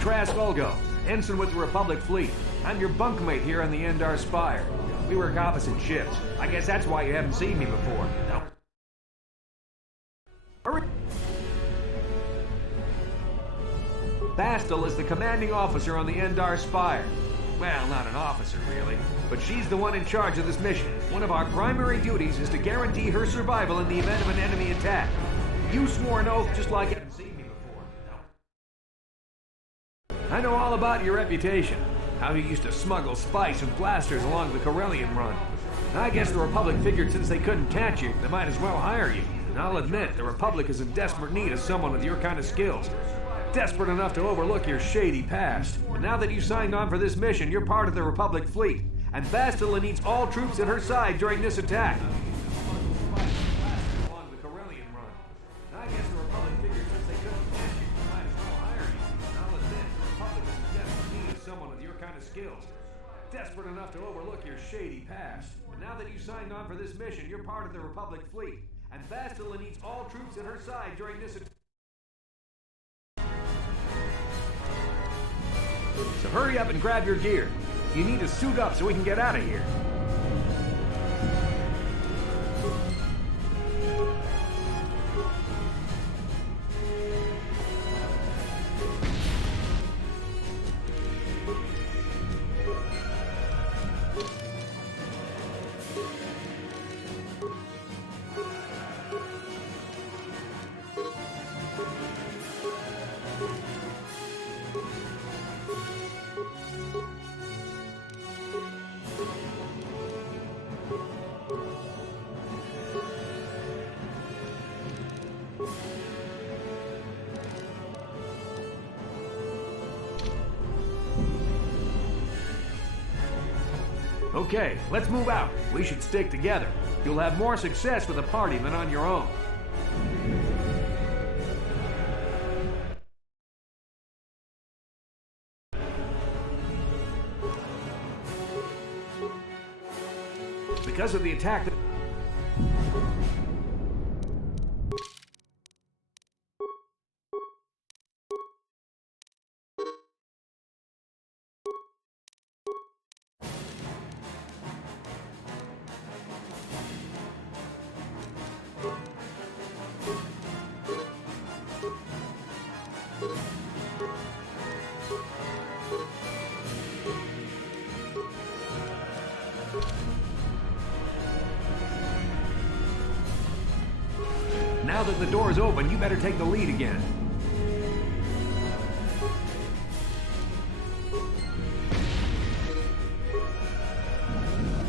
Trask Olgo, ensign with the Republic fleet. I'm your bunkmate here on the Endar Spire. We work opposite ships. I guess that's why you haven't seen me before. Now, hurry! Bastille is the commanding officer on the Endar Spire. Well, not an officer, really. But she's the one in charge of this mission. One of our primary duties is to guarantee her survival in the event of an enemy attack. You swore an oath just like you haven't seen me before. I know all about your reputation. How you used to smuggle spice and blasters along the Corellian run. I guess the Republic figured since they couldn't catch you, they might as well hire you. And I'll admit, the Republic is in desperate need of someone with your kind of skills. Desperate enough to overlook your shady past. But now that you signed on for this mission, you're part of the Republic fleet. And Bastille needs all troops at her side during this attack. Along the Corellian run. I guess the Republic figured since they couldn't catch you, they might as well hire you. And I'll admit, the Republic is in desperate need of someone with your kind of skills. Desperate enough to overlook your shady past. But now that you signed on for this mission, you're part of the Republic fleet. And Bastille needs all troops at her side during this attack. So hurry up and grab your gear. You need to suit up so we can get out of here. Okay, let's move out. We should stick together. You'll have more success with a party than on your own. Because of the attack that... Now that the door's open, you better take the lead again.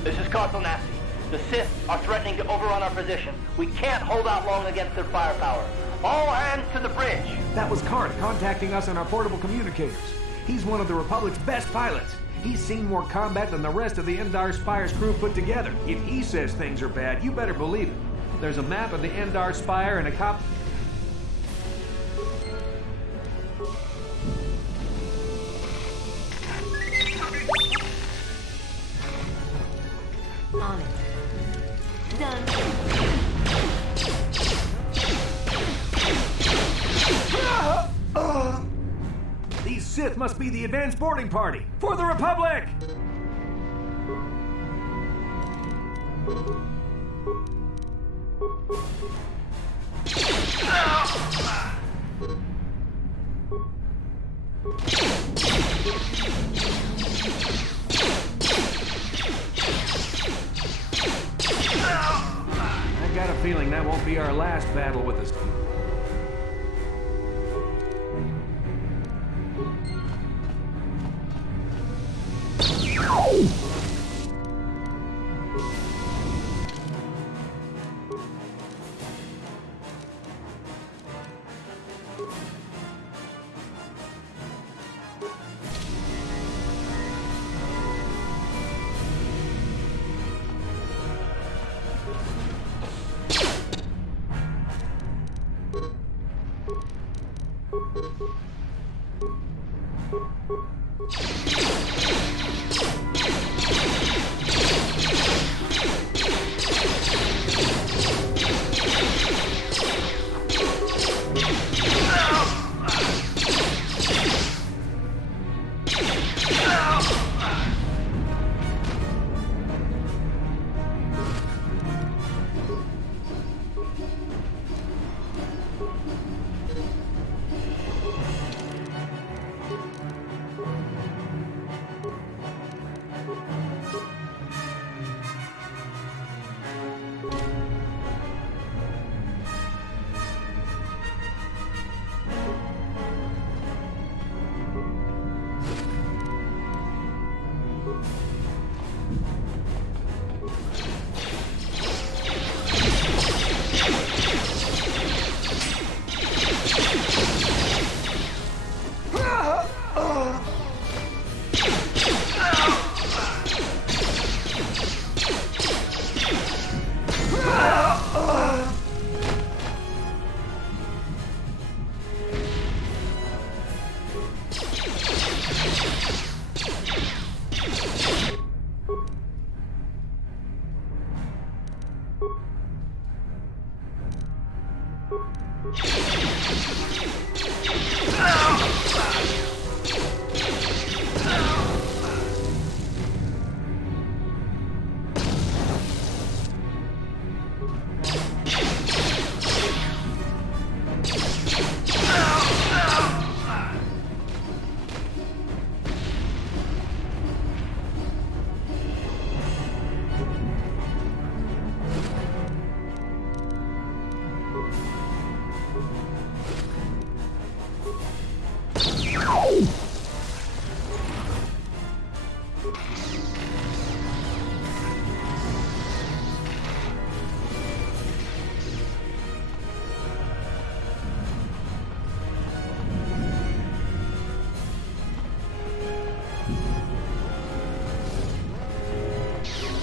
This is Carthel Nassi. The Sith are threatening to overrun our position. We can't hold out long against their firepower. All hands to the bridge. That was Cart contacting us on our portable communicators. He's one of the Republic's best pilots. He's seen more combat than the rest of the Endar Spire's crew put together. If he says things are bad, you better believe it. There's a map of the Endar Spire and a cop... On it. Done. These Sith must be the advanced boarding party for the Republic! be our last battle with the...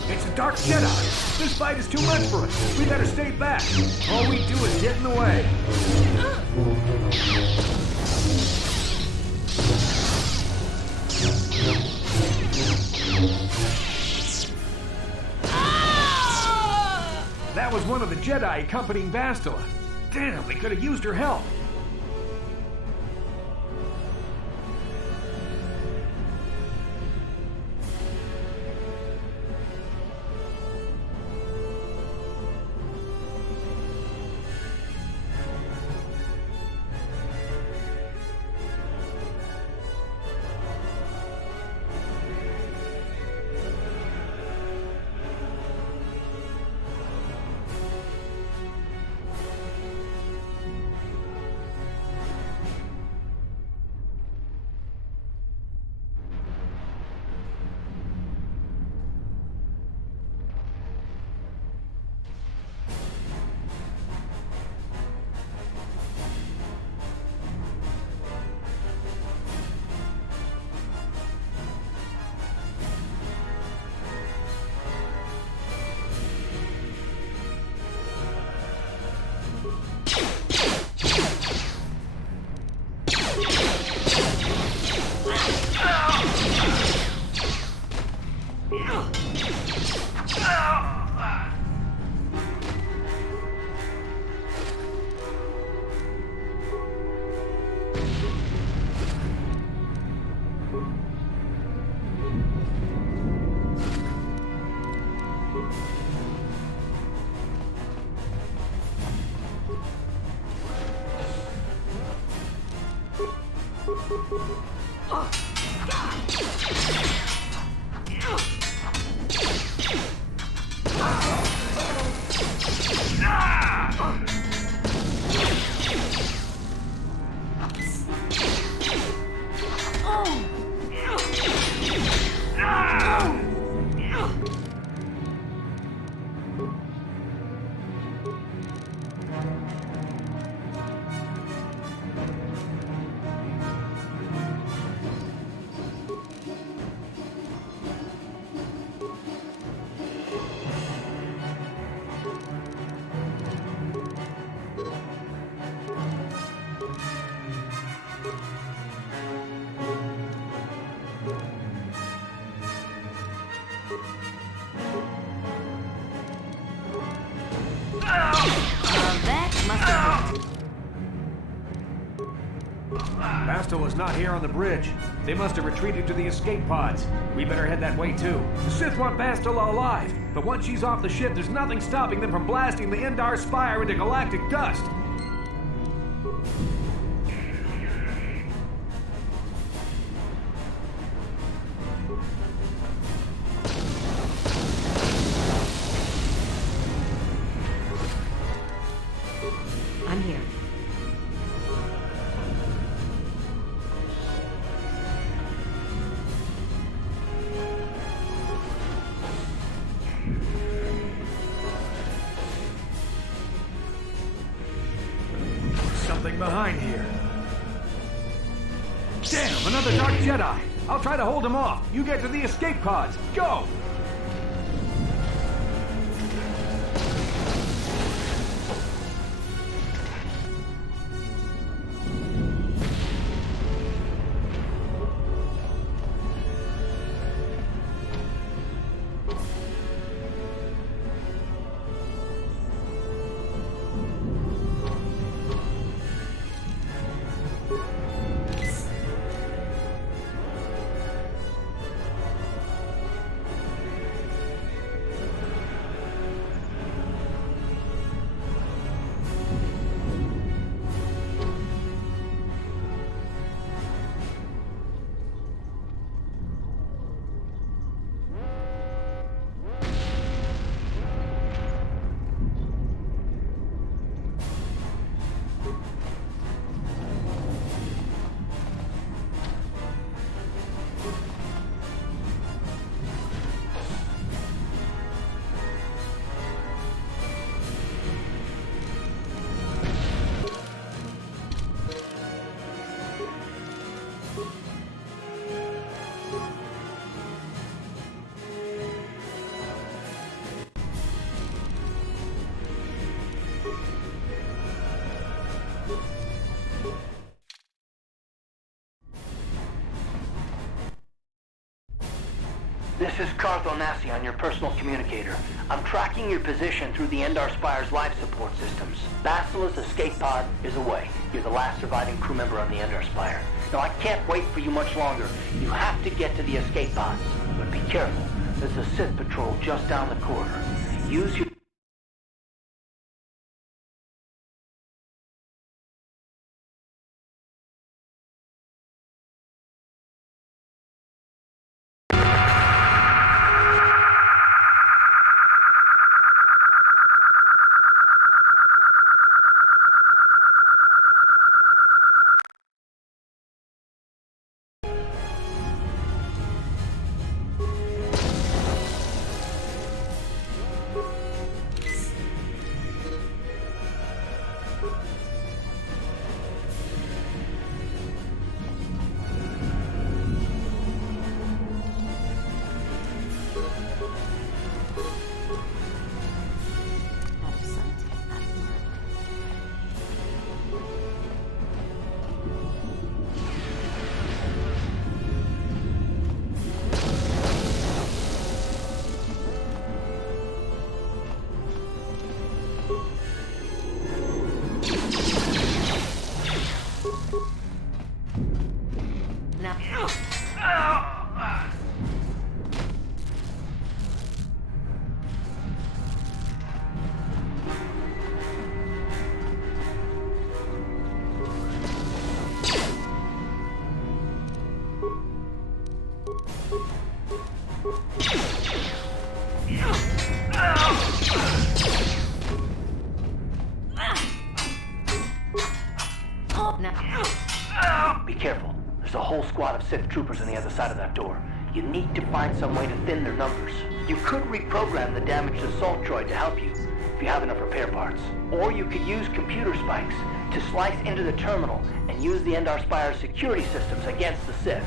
It's a Dark Jedi! This fight is too much for us! We better stay back! All we do is get in the way! That was one of the Jedi accompanying Bastila. Damn, we could have used her help! Bastila is not here on the bridge. They must have retreated to the escape pods. We better head that way too. The Sith want Bastila alive, but once she's off the ship, there's nothing stopping them from blasting the Endar Spire into galactic dust. I'm here. Something behind here. Damn, another Dark Jedi! I'll try to hold him off. You get to the escape pods. Go! This is Cartho Nassi on your personal communicator. I'm tracking your position through the Endar Spire's life support systems. Bastila's escape pod is away. You're the last surviving crew member on the Endar Spire. Now, I can't wait for you much longer. You have to get to the escape pods. But be careful. There's a Sith patrol just down the corridor. Use your... Out of sight, out of mind. Now. Be careful. There's a whole squad of Sith troopers on the other side of that door. You need to find some way to thin their numbers. You could reprogram the damaged assault droid to help you, if you have enough repair parts. Or you could use computer spikes to slice into the terminal and use the Endar Spire's security systems against the Sith.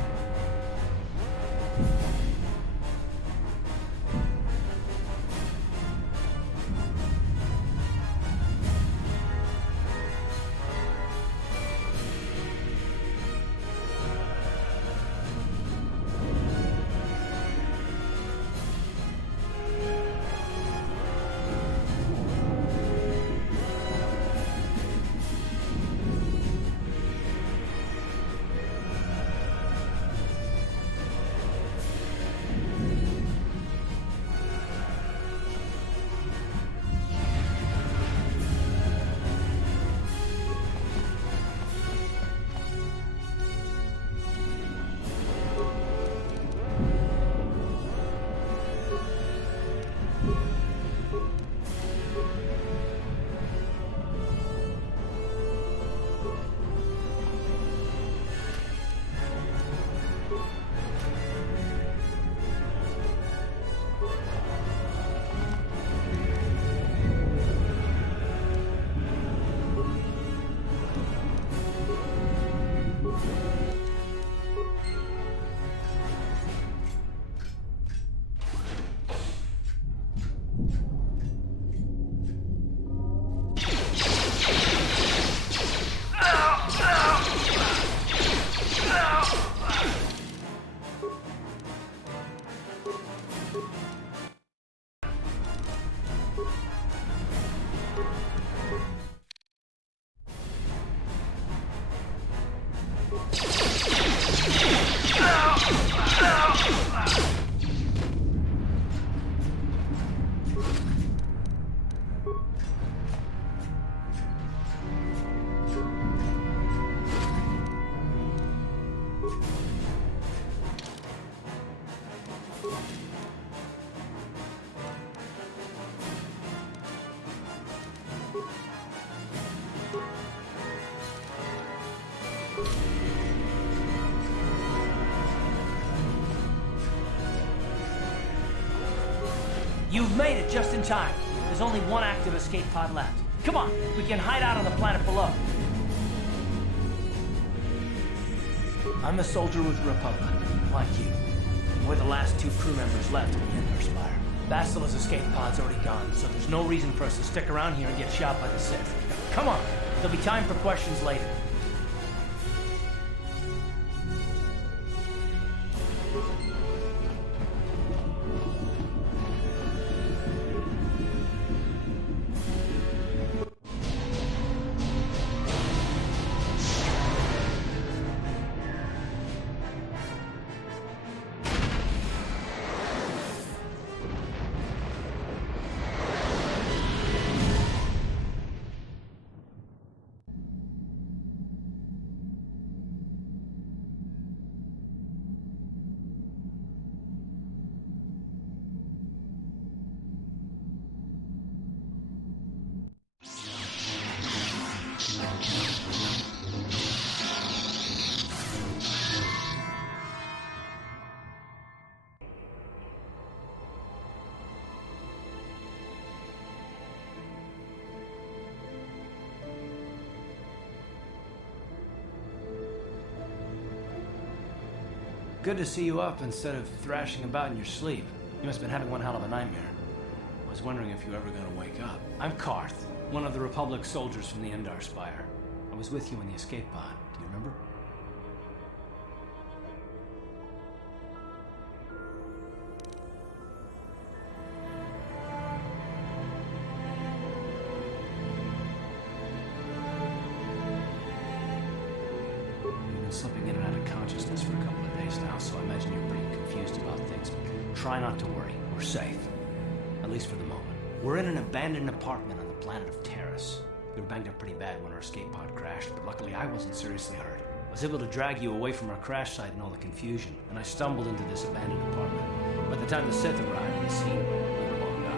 You've made it just in time. There's only one active escape pod left. Come on, we can hide out on the planet below. I'm a soldier with the Republic, like you. We're the last two crew members left in the Endar Spire. Bastila's escape pod's already gone, so there's no reason for us to stick around here and get shot by the Sith. Come on, there'll be time for questions later. Good to see you up instead of thrashing about in your sleep. You must have been having one hell of a nightmare. I was wondering if you were ever going to wake up. I'm Karth, one of the Republic soldiers from the Endar Spire. I was with you in the escape pod. Do you remember? You've been slipping in and out of consciousness for a couple of days now, so I imagine you're pretty confused about things. But try not to worry. We're safe. At least for the moment. We're in an abandoned apartment on the planet of Terrace. We were banged up pretty bad when our escape pod crashed, but luckily I wasn't seriously hurt. I was able to drag you away from our crash site and all the confusion, and I stumbled into this abandoned apartment. By the time the Sith arrived on the scene, we were long gone.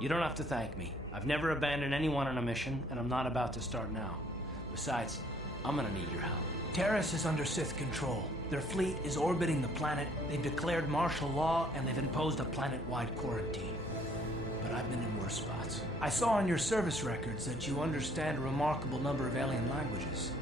You don't have to thank me. I've never abandoned anyone on a mission, and I'm not about to start now. Besides, I'm gonna need your help. Terrace is under Sith control. Their fleet is orbiting the planet, they've declared martial law, and they've imposed a planet-wide quarantine. But I've been in worse spots. I saw on your service records that you understand a remarkable number of alien languages.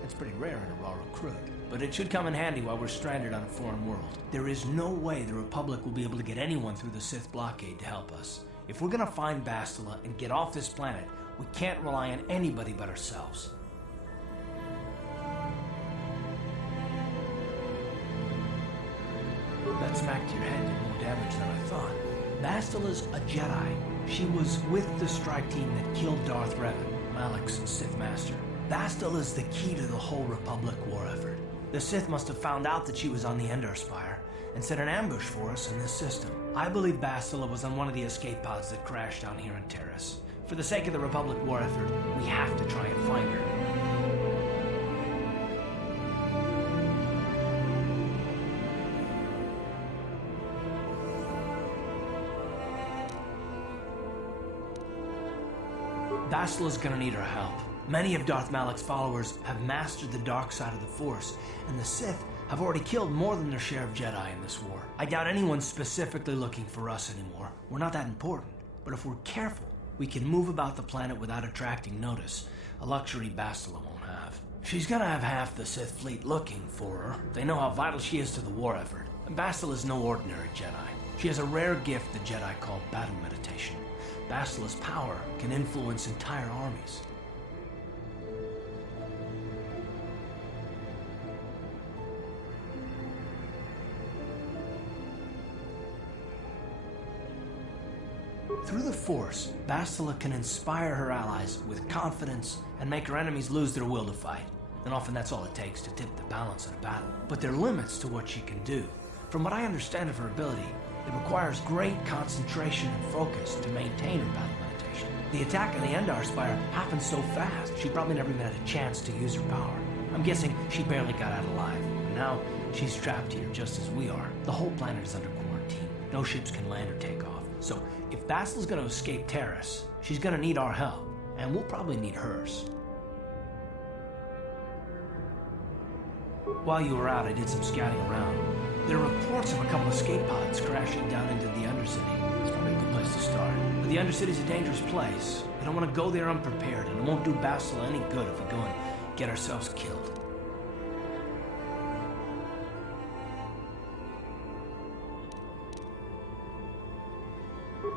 That's pretty rare in a raw recruit. But it should come in handy while we're stranded on a foreign world. There is no way the Republic will be able to get anyone through the Sith blockade to help us. If we're gonna find Bastila and get off this planet, we can't rely on anybody but ourselves. That smacked your head, did more damage than I thought. Bastila's a Jedi. She was with the strike team that killed Darth Revan, Malak's Sith Master. Bastila's the key to the whole Republic war effort. The Sith must have found out that she was on the Endar Spire and set an ambush for us in this system. I believe Bastila was on one of the escape pods that crashed down here in Terrace. For the sake of the Republic war effort, we have to try and find her. Bastila's gonna need our help. Many of Darth Malak's followers have mastered the dark side of the Force, and the Sith have already killed more than their share of Jedi in this war. I doubt anyone's specifically looking for us anymore. We're not that important. But if we're careful, we can move about the planet without attracting notice, a luxury Bastila won't have. She's gonna have half the Sith fleet looking for her. They know how vital she is to the war effort. And Bastila's no ordinary Jedi. She has a rare gift the Jedi call battle meditation. Bastila's power can influence entire armies. Through the Force, Bastila can inspire her allies with confidence and make her enemies lose their will to fight. And often that's all it takes to tip the balance in a battle. But there are limits to what she can do. From what I understand of her ability, It requires great concentration and focus to maintain her battle meditation. The attack on the Endar Spire happened so fast, she probably never even had a chance to use her power. I'm guessing she barely got out alive. And now, she's trapped here just as we are. The whole planet is under quarantine. No ships can land or take off. So, if Basila's gonna escape Terrace, she's gonna need our help. And we'll probably need hers. While you were out, I did some scouting around. There are reports of a couple of escape pods crashing down into the Undercity. It's probably a good place to start. But the Undercity's a dangerous place. We don't want to go there unprepared, and it won't do Basila any good if we go and get ourselves killed.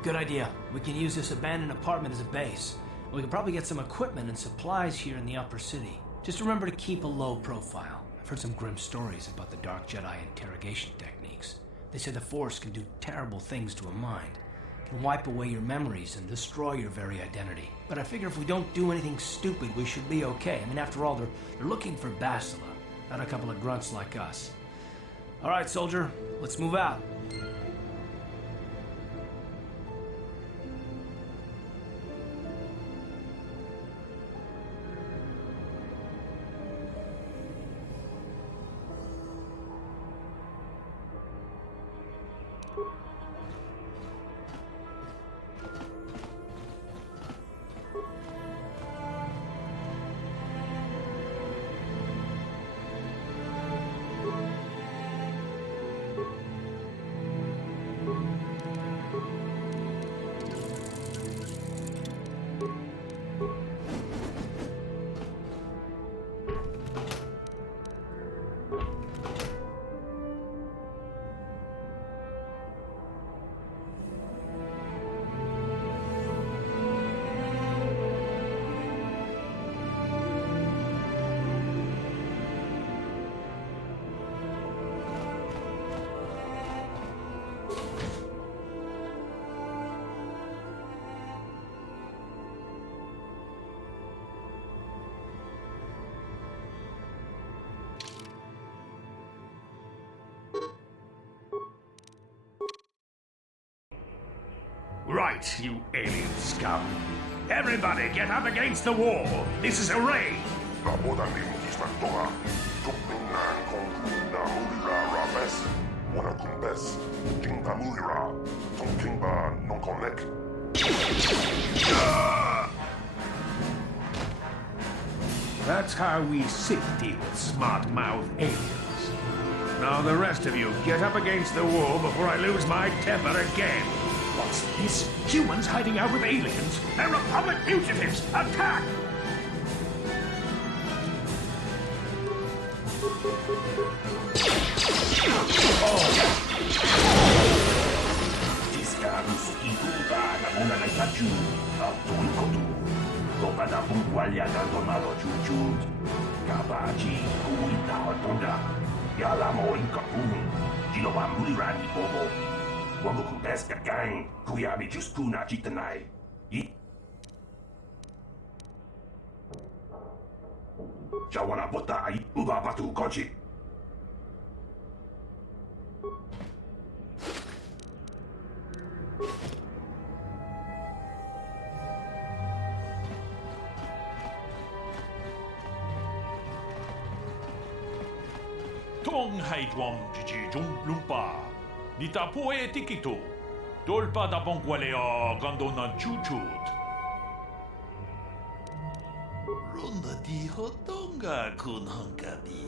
Good idea. We can use this abandoned apartment as a base. We can probably get some equipment and supplies here in the upper city. Just remember to keep a low profile. I've heard some grim stories about the Dark Jedi interrogation techniques. They say the Force can do terrible things to a mind. It can wipe away your memories and destroy your very identity. But I figure if we don't do anything stupid, we should be okay. I mean, after all, they're looking for Basila, not a couple of grunts like us. All right, soldier, let's move out. Right, you alien scum. Everybody get up against the wall. This is a raid. That's how we sit here with smart-mouth aliens. Now the rest of you, get up against the wall before I lose my temper again. What's this? Humans hiding out with aliens? They're Republic fugitives! Attack! Wangu pesca gang, kuyabi juskuna chitanai. Jawana bota ai uba batu kochi. Tong haitwang jiji jung lumpa. Nita poe tikito. Dolpa da bonkwaleo gandona chuchut. Ronda di hotonga kun hankabi.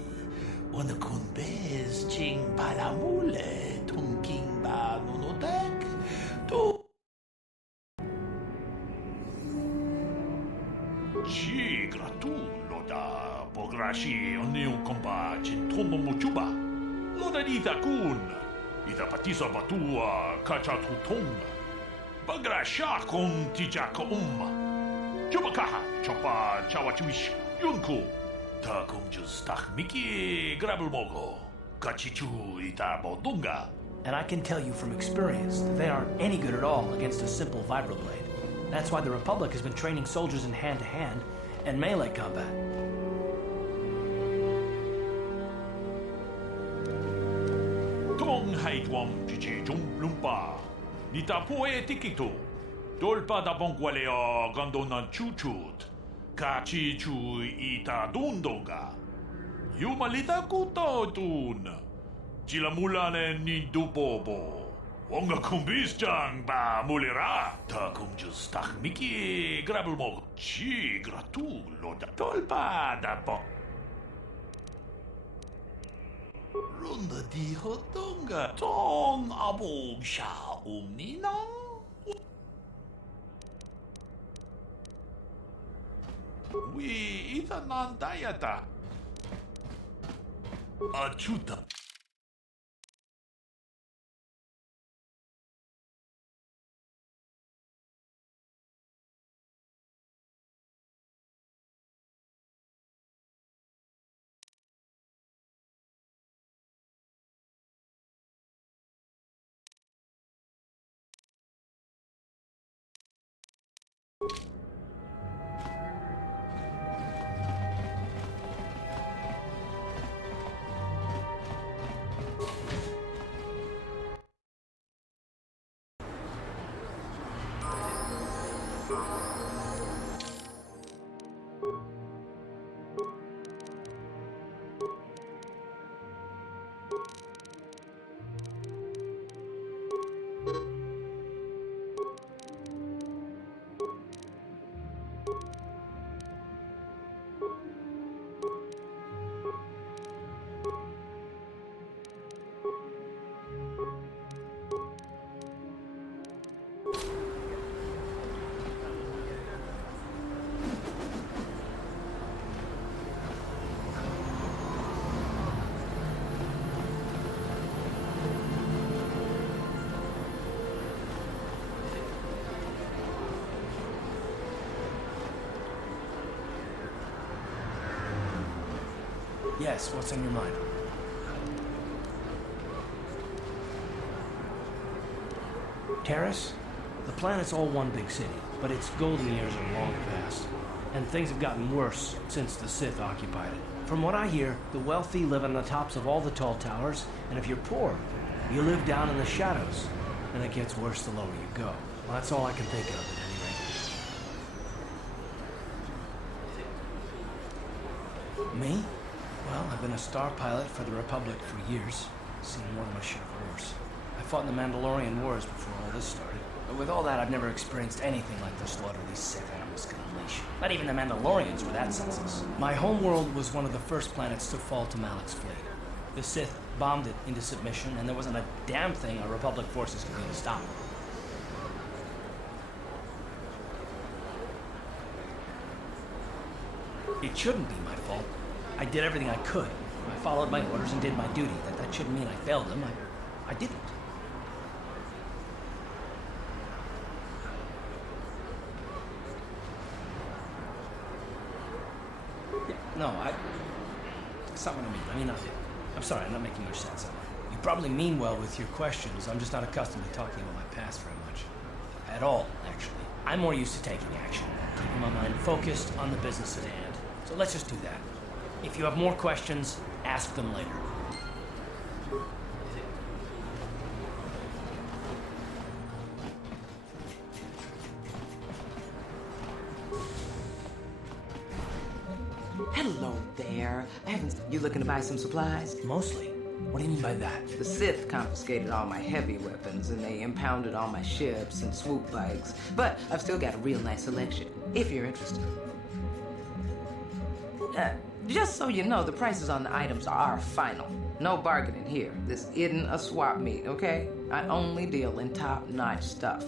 Wana kun bez ching palamule tunking ba nonotek. To Chi gratullo da pograshi oneu kompa chintomo muchuba. Loda dita kun. Ita patisa batua kachatutonga. Bagrasha kon tijaka Chupakaha, chopa chawachuish, yunku. Ta kunjus miki grabulmogo. Kachichu ita bodunga. And I can tell you from experience that they aren't any good at all against a simple vibroblade. That's why the Republic has been training soldiers in hand-to-hand and melee combat. Tong haitwam Gigi Jumplumpa. Nita poe tikito. Dolpa da bongualeo gondonan chuchut. Kachi chu ita dundonga. Yumalita kuto tun. Chilamulane ni dupobo. Wonga kumbisjang ba mulira. Ta kumjus tak miki grabelmog. Chi gratu loda. Dolpa da bon. Runda di hotonga. Tong abog sha umnina. We ita nandayata. Achuta. Yes, what's on your mind? Terrace? The planet's all one big city, but its golden years are long past. And things have gotten worse since the Sith occupied it. From what I hear, the wealthy live on the tops of all the tall towers, and if you're poor, you live down in the shadows. And it gets worse the lower you go. Well, that's all I can think of, at any rate. Me? Well, I've been a star pilot for the Republic for years. Seen more than my share of wars. I fought in the Mandalorian Wars before all this started. But with all that, I've never experienced anything like the slaughter these Sith animals can unleash. Not even the Mandalorians were that senseless. My homeworld was one of the first planets to fall to Malak's fleet. The Sith bombed it into submission, and there wasn't a damn thing our Republic forces could do to stop it. It shouldn't be my fault. I did everything I could. I followed my orders and did my duty. That shouldn't mean I failed them. I didn't. Yeah, no, it's not what I mean. I'm sorry, I'm not making much sense. You probably mean well with your questions. I'm just not accustomed to talking about my past very much. At all, actually. I'm more used to taking action, keeping my mind focused on the business at hand. So let's just do that. If you have more questions, ask them later. Hello there. You looking to buy some supplies? Mostly. What do you mean by that? The Sith confiscated all my heavy weapons and they impounded all my ships and swoop bikes. But I've still got a real nice selection, if you're interested. Just so you know, the prices on the items are final. No bargaining here. This isn't a swap meet, okay? I only deal in top-notch stuff.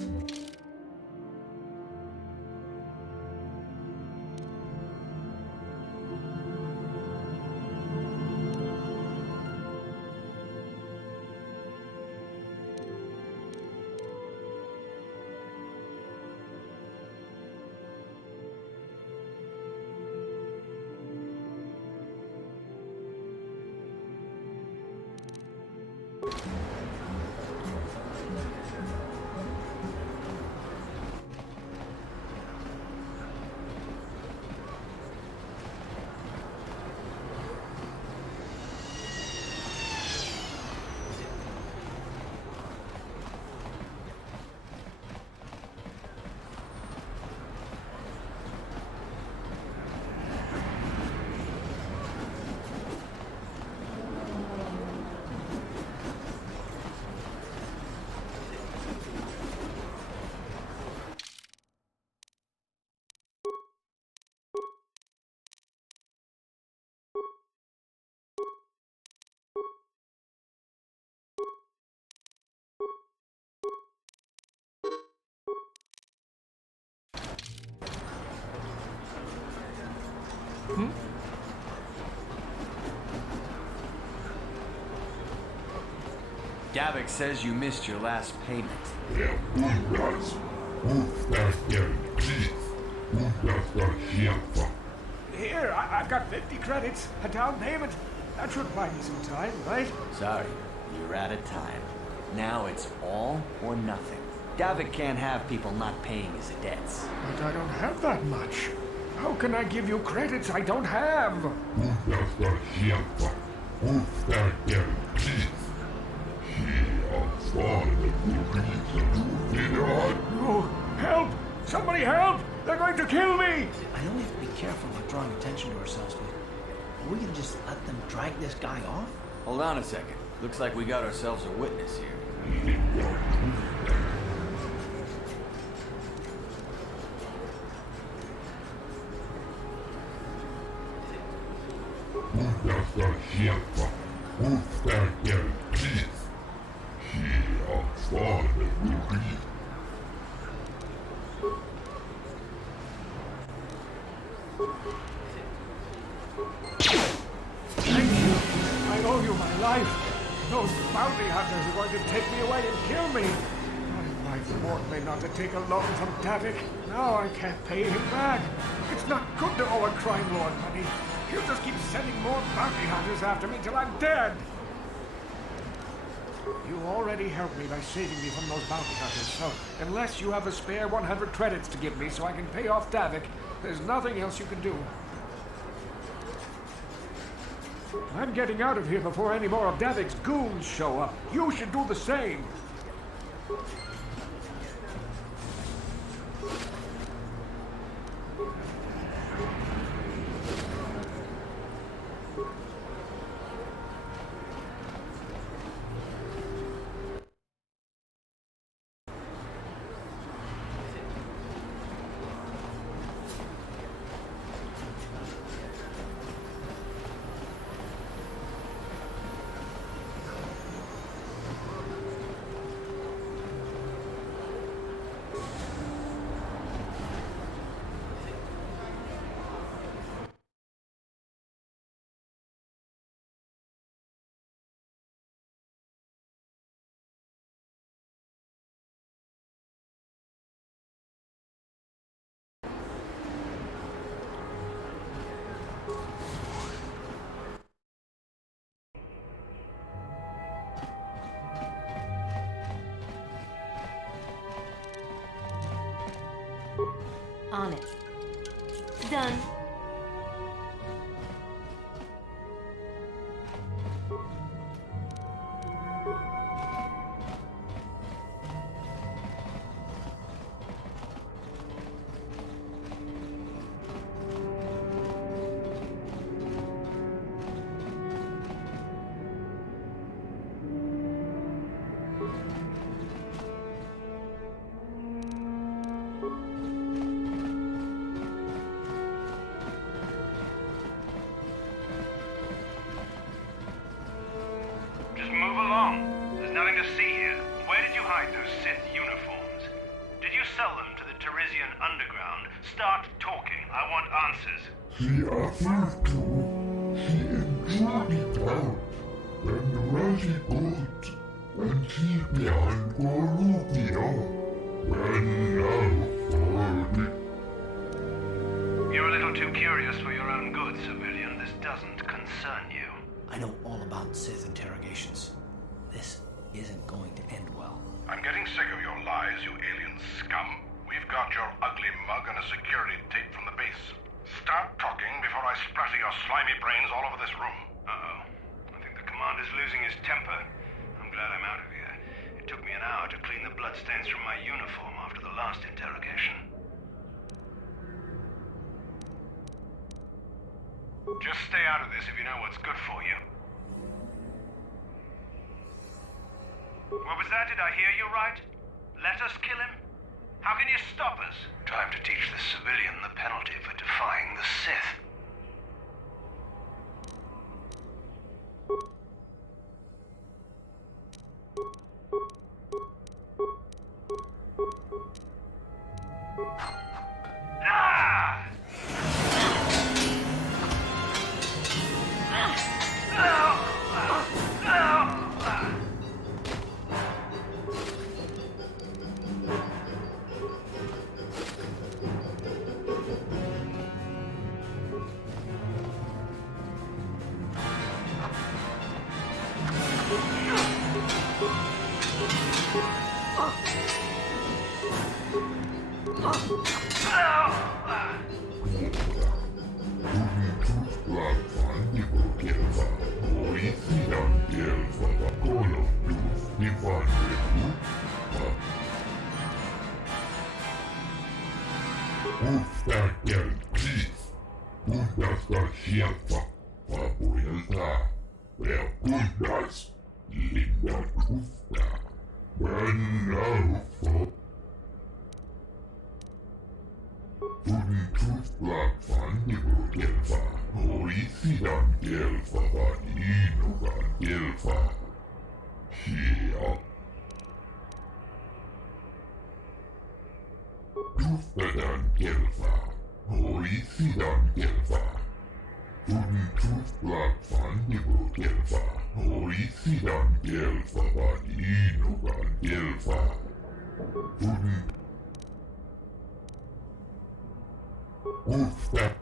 Davik says you missed your last payment. Here, I've got 50 credits, a down payment. That should buy me some time, right? Sorry, you're out of time. Now it's all or nothing. Davik can't have people not paying his debts. But I don't have that much. How can I give you credits I don't have? Oh, help! Somebody help! They're going to kill me! I know we have to be careful about drawing attention to ourselves, but are we gonna just let them drag this guy off? Hold on a second. Looks like we got ourselves a witness here. Thank you. I owe you my life. Those bounty hunters are going to take me away and kill me. My wife warned me not to take a loan from Davik. Now I can't pay him back. It's not good to owe a crime lord money. He'll just keep sending more bounty hunters after me till I'm dead. You already helped me by saving me from those bounty hunters, so unless you have a spare 100 credits to give me so I can pay off Davik, there's nothing else you can do. I'm getting out of here before any more of Davik's goons show up. You should do the same. On it. Done. There's nothing to see here. Where did you hide those Sith uniforms? Did you sell them to the Teresian underground? Start talking. I want answers. She offered to. She enjoyed it out. And very good. And she behind Goruvio. When I for it. You're a little too curious for your own good, civilian. This doesn't concern you. I know all about Sith interrogations. This isn't going to end well. I'm getting sick of your lies, you alien scum. We've got your ugly mug and a security tape from the base. Start talking before I splatter your slimy brains all over this room. Uh-oh. I think the commander's losing his temper. I'm glad I'm out of here. It took me an hour to clean the bloodstains from my uniform after the last interrogation. Just stay out of this if you know what's good for you. What was that? Did I hear you right? Let us kill him? How can you stop us? Time to teach the civilian the penalty for defying the Sith. Ustakel Peace. Kundasta Shelfa. Fabuelta. Wer Kundas. Linda Tufta. Benaufa. Tufla Fandibu Gelfa. Oisidan Gelfa. Vaninugan Gelfa. Shia. Tuftadan Gelfa. Oisidan Gelfa. Tufla Fandibu Gelfa. Oisidan Gelfa. Vaninugan Gelfa. Ufta.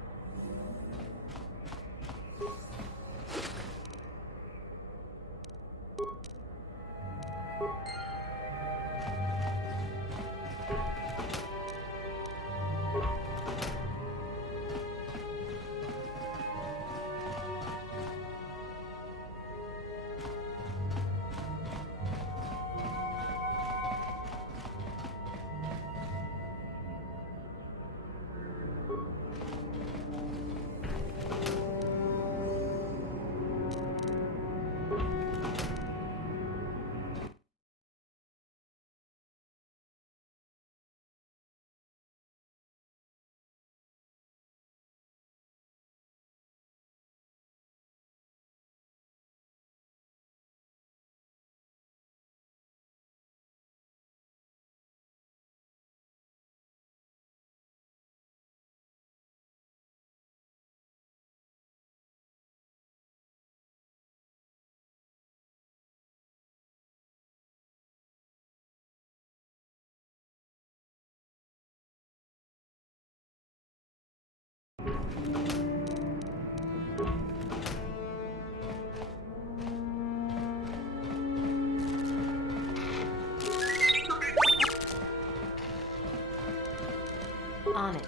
On it.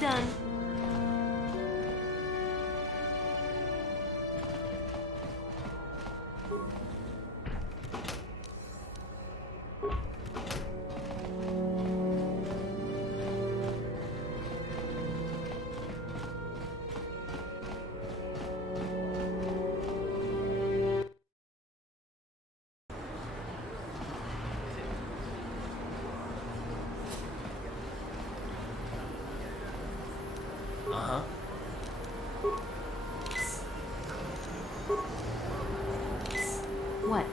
Done. What?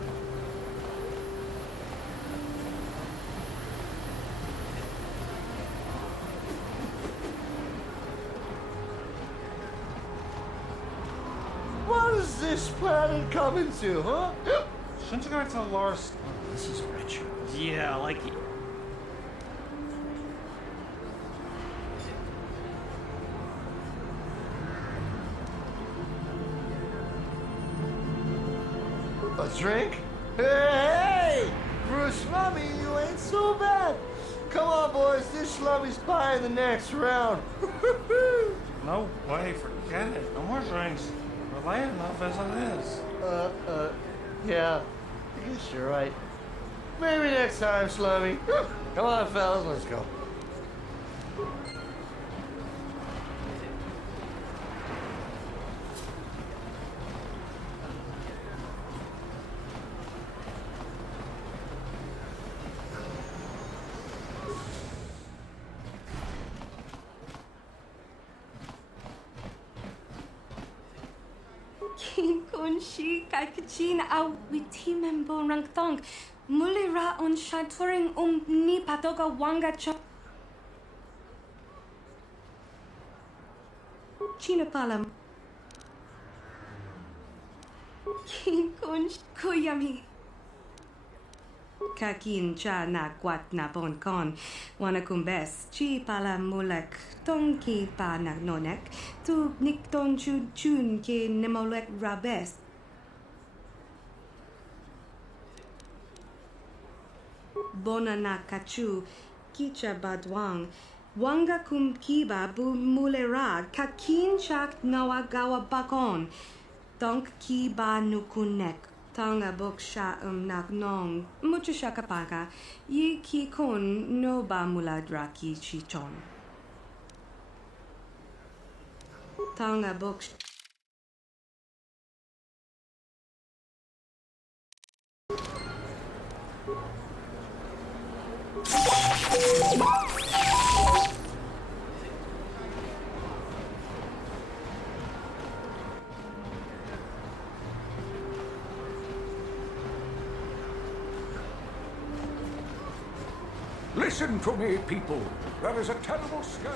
What is this planet coming to, huh? Shouldn't you go to Lars? Oh, this is Richard. Yeah, like it. A drink? Hey! Bruce Slummy, you ain't so bad. Come on, boys. This Slummy's pie in the next round. No way, forget it. No more drinks. We're late enough as it is. Yeah. I guess you're right. Maybe next time, Slummy. Come on, fellas, let's go. King Kunshi Kaikachin au Witimembo Rangtong. Mulira on Shaturing ni Patoga Wanga Chop. Chinapalam. King Kunsh Kuyami. Kakin cha na kwat na bon kon. Wanakumbes. Chi pala mulek. Tonki pa na nonek. Tu nikton chun ke nemolek rabes. Bona na kachu. Kicha badwang. Wanga kum kiba bu mulera. Kakin chak nawagawa bakon. Donk kiba nukunek. Tanga boksha nong. Mucho shakapaka. Yi ki kon no ba muladraki chichon. Tonga book. Listen to me, people. There is a terrible scourge.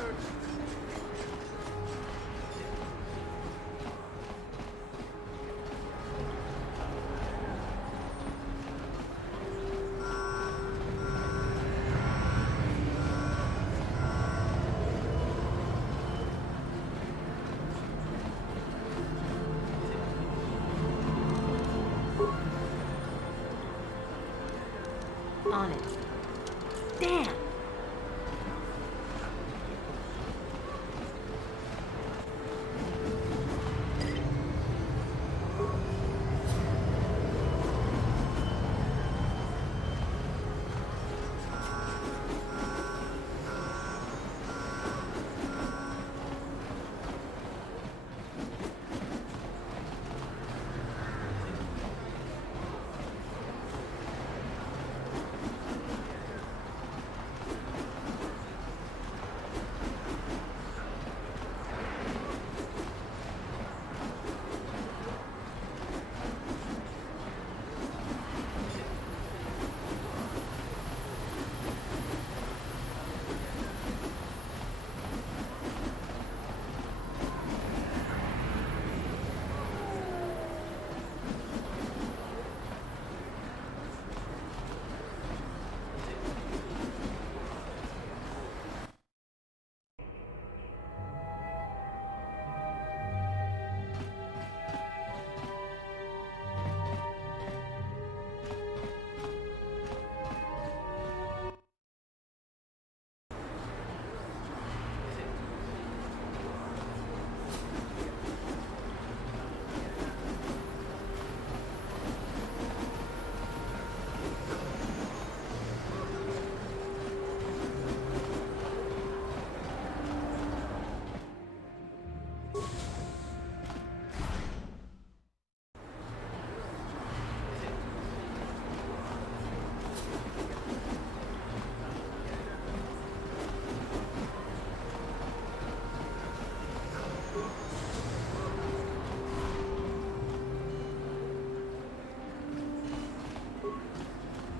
On it. Damn!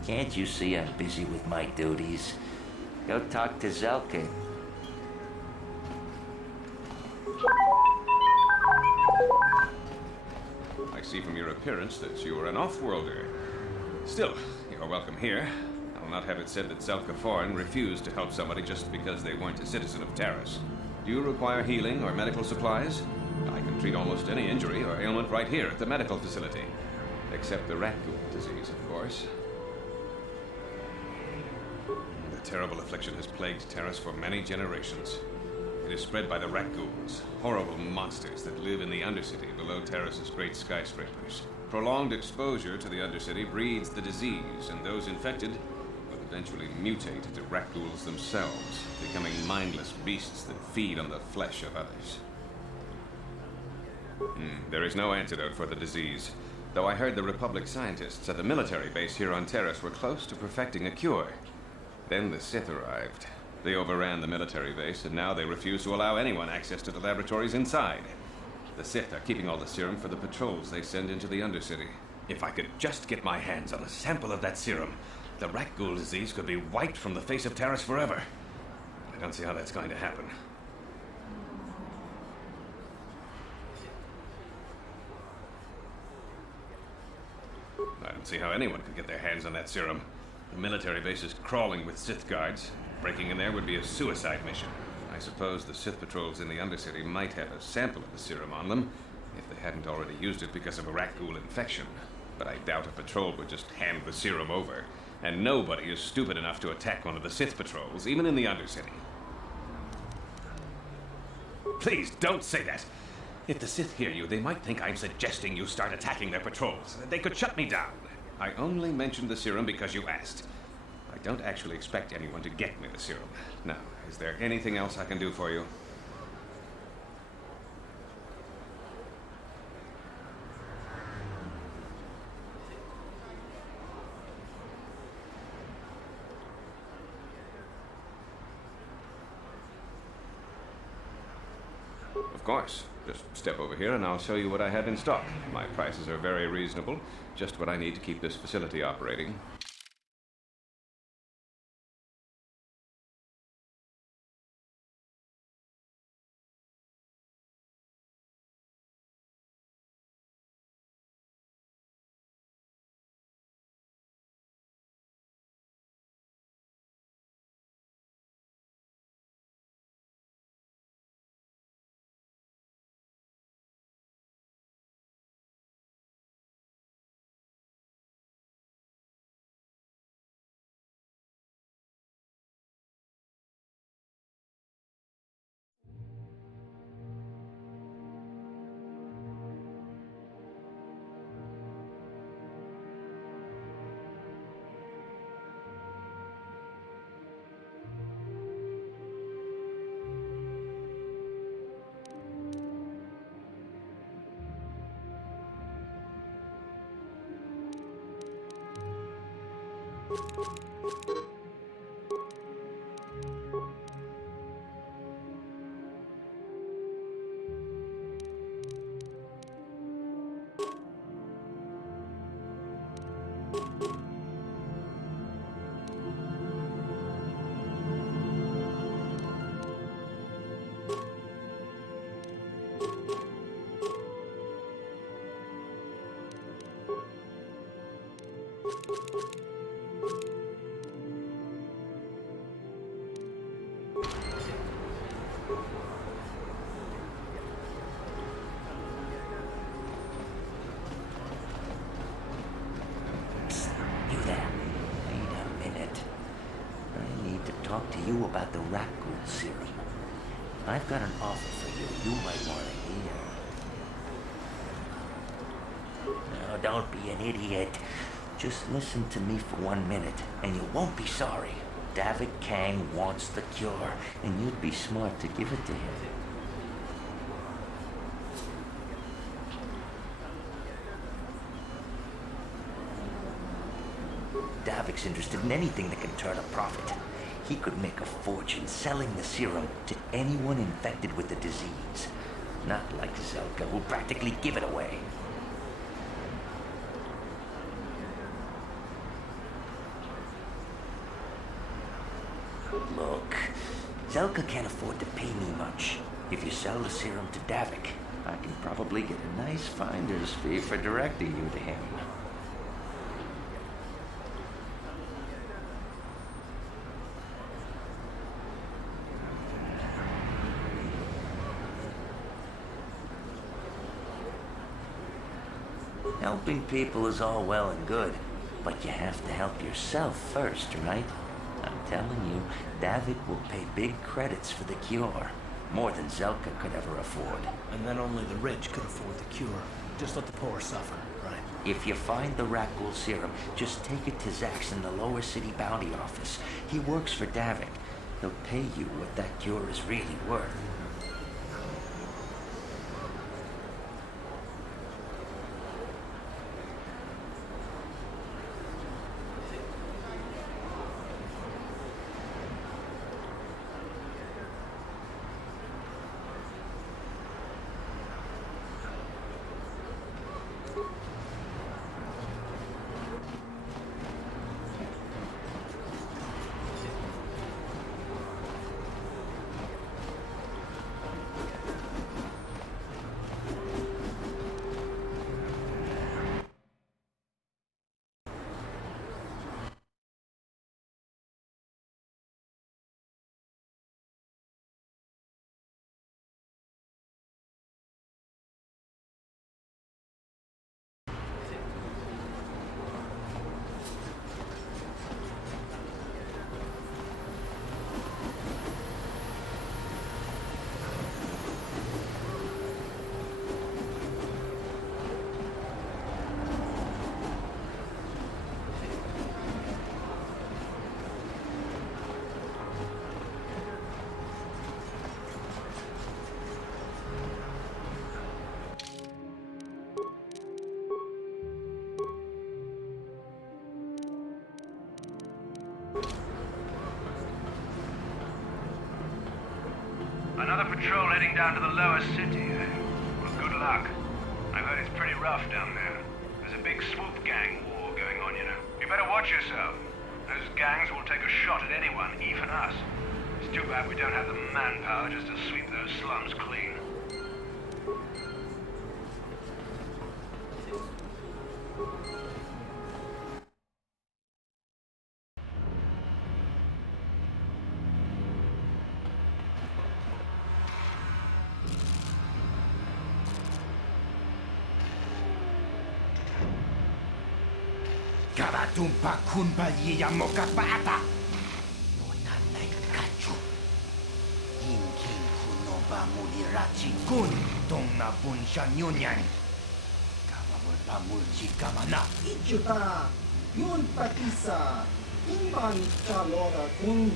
Can't you see I'm busy with my duties? Go talk to Zelka. I see from your appearance that you are an off-worlder. Still, you're welcome here. I'll not have it said that Zelka Foreign refused to help somebody just because they weren't a citizen of Taris. Do you require healing or medical supplies? I can treat almost any injury or ailment right here at the medical facility. Except the rat ghoul disease, of course. The terrible affliction has plagued Taris for many generations. It is spread by the rat ghouls, horrible monsters that live in the Undercity below Taris's great skyscrapers. Prolonged exposure to the Undercity breeds the disease, and those infected will eventually mutate into rat ghouls themselves, becoming mindless beasts that feed on the flesh of others. There is no antidote for the disease, though I heard the Republic scientists at the military base here on Taris were close to perfecting a cure. Then the Sith arrived. They overran the military base, and now they refuse to allow anyone access to the laboratories inside. The Sith are keeping all the serum for the patrols they send into the Undercity. If I could just get my hands on a sample of that serum, the rat ghoul disease could be wiped from the face of Taris forever. I don't see how that's going to happen. I don't see how anyone could get their hands on that serum. The military base is crawling with Sith guards. Breaking in there would be a suicide mission. I suppose the Sith patrols in the Undercity might have a sample of the serum on them, if they hadn't already used it because of a rat ghoul infection. But I doubt a patrol would just hand the serum over. And nobody is stupid enough to attack one of the Sith patrols, even in the Undercity. Please, don't say that! If the Sith hear you, they might think I'm suggesting you start attacking their patrols. They could shut me down. I only mentioned the serum because you asked. I don't actually expect anyone to get me the serum. Now, is there anything else I can do for you? Of course. Just step over here and I'll show you what I have in stock. My prices are very reasonable. Just what I need to keep this facility operating. You there. Wait a minute. I need to talk to you about the Rakghoul serum. I've got an offer for you might want to hear. Now, don't be an idiot. Just listen to me for 1 minute, and you won't be sorry. David Kang wants the cure, and you'd be smart to give it to him. Davik's interested in anything that can turn a profit. He could make a fortune selling the serum to anyone infected with the disease. Not like Zelka, who'll practically give it away. Look, Zelka can't afford to pay me much. If you sell the serum to Davik, I can probably get a nice finder's fee for directing you to him. Helping people is all well and good, but you have to help yourself first, right? I'm telling you, David will pay big credits for the cure. More than Zelka could ever afford. And then only the rich could afford the cure. Just let the poor suffer, right? If you find the Rakghoul serum, just take it to Zax in the Lower City Bounty Office. He works for Davik. He'll pay you what that cure is really worth. patrol heading down to the lower city. Well, good luck. I've heard it's pretty rough down there. There's a big swoop gang war going on, you know. You better watch yourself. Those gangs will take a shot at anyone, even us. It's too bad we don't have the manpower just to sweep those slums clean. Karatumpa kunpa yiya mokapata. Monanay kachu. Inkin kuno ba mulirachi kun. Tong na bunsha nyunyan. Kamamul pamulchi kamana. Ichuta. Yun patisa. Imban chalora kun.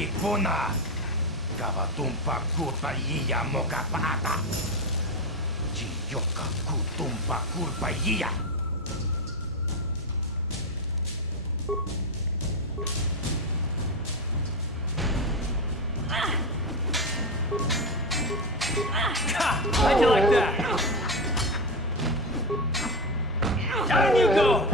Kipuna. Kavatumpa kurpa yiya mokapata. Chiyoka kutumpa kurpa yiya. How'd you like that? Down you go!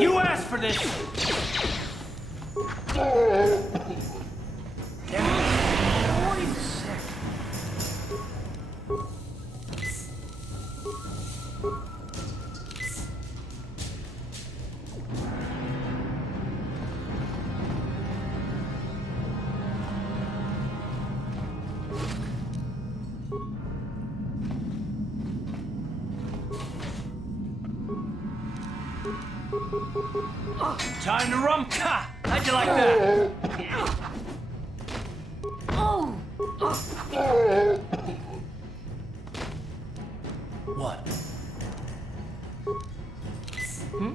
You asked for this! Time to rumka! How'd you like that? What? Hmm?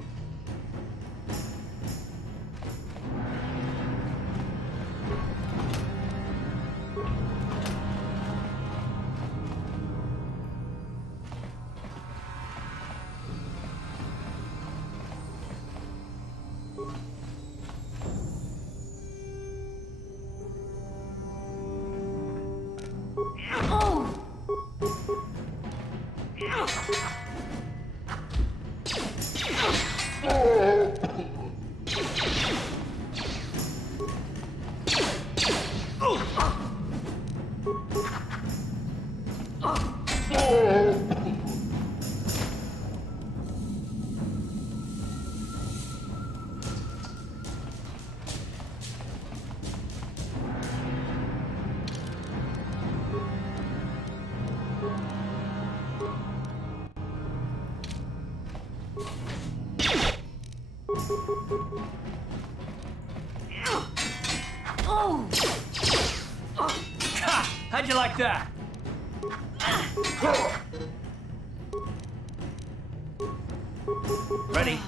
How'd you like that? Ready?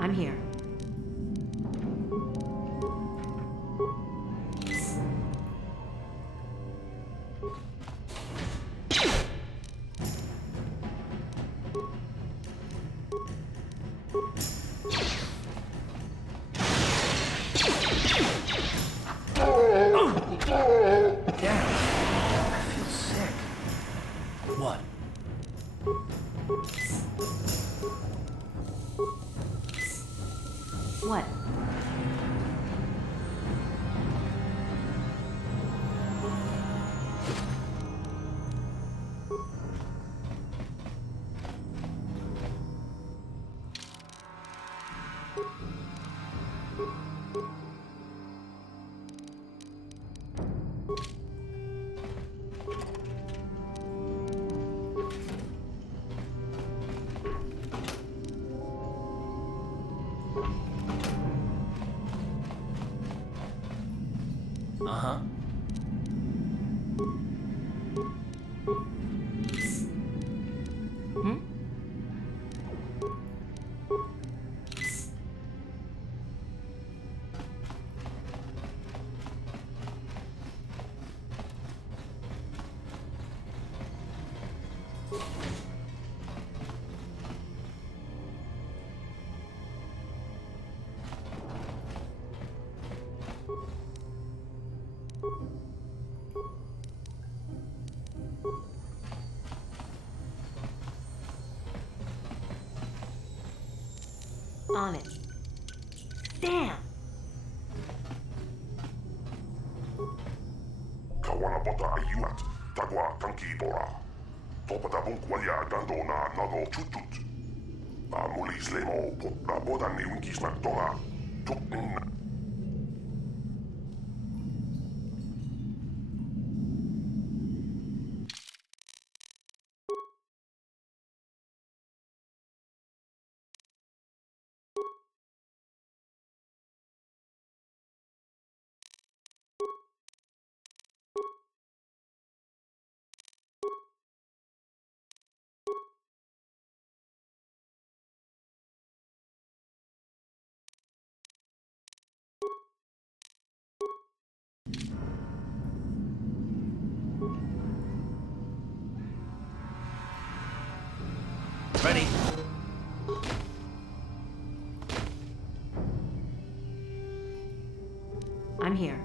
I'm here. What? What? Uh-huh. Hmm? On it. Damn! Kawana bota ayuat, tagwa tankibora. Topata bunkwalia dandona nano chutut. Mulis lemo potra bodan ni winkis magdona. Tuknin. Ready? I'm here.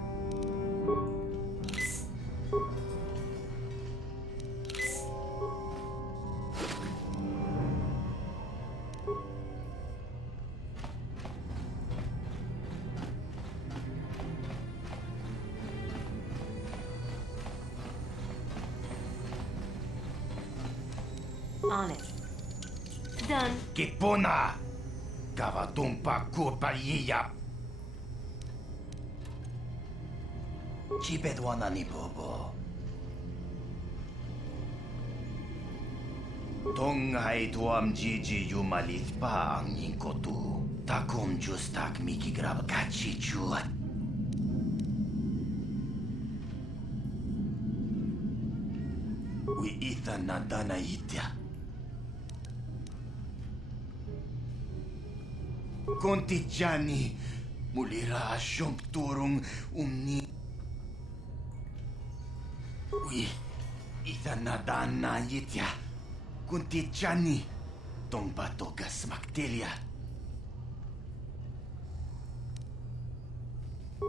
On it. Done. Kipuna! Kavatumpa kupaliya! Chipedwana ni bobo. Tonghai tuam jiji yumalit pa ang yingkotu. Takum justak mikigrab kachi juat. Wi itha nadana itya. Kontijani mulira asyong turong umni. Wi itha nadana itya. Kontijani tong batogas magtilya.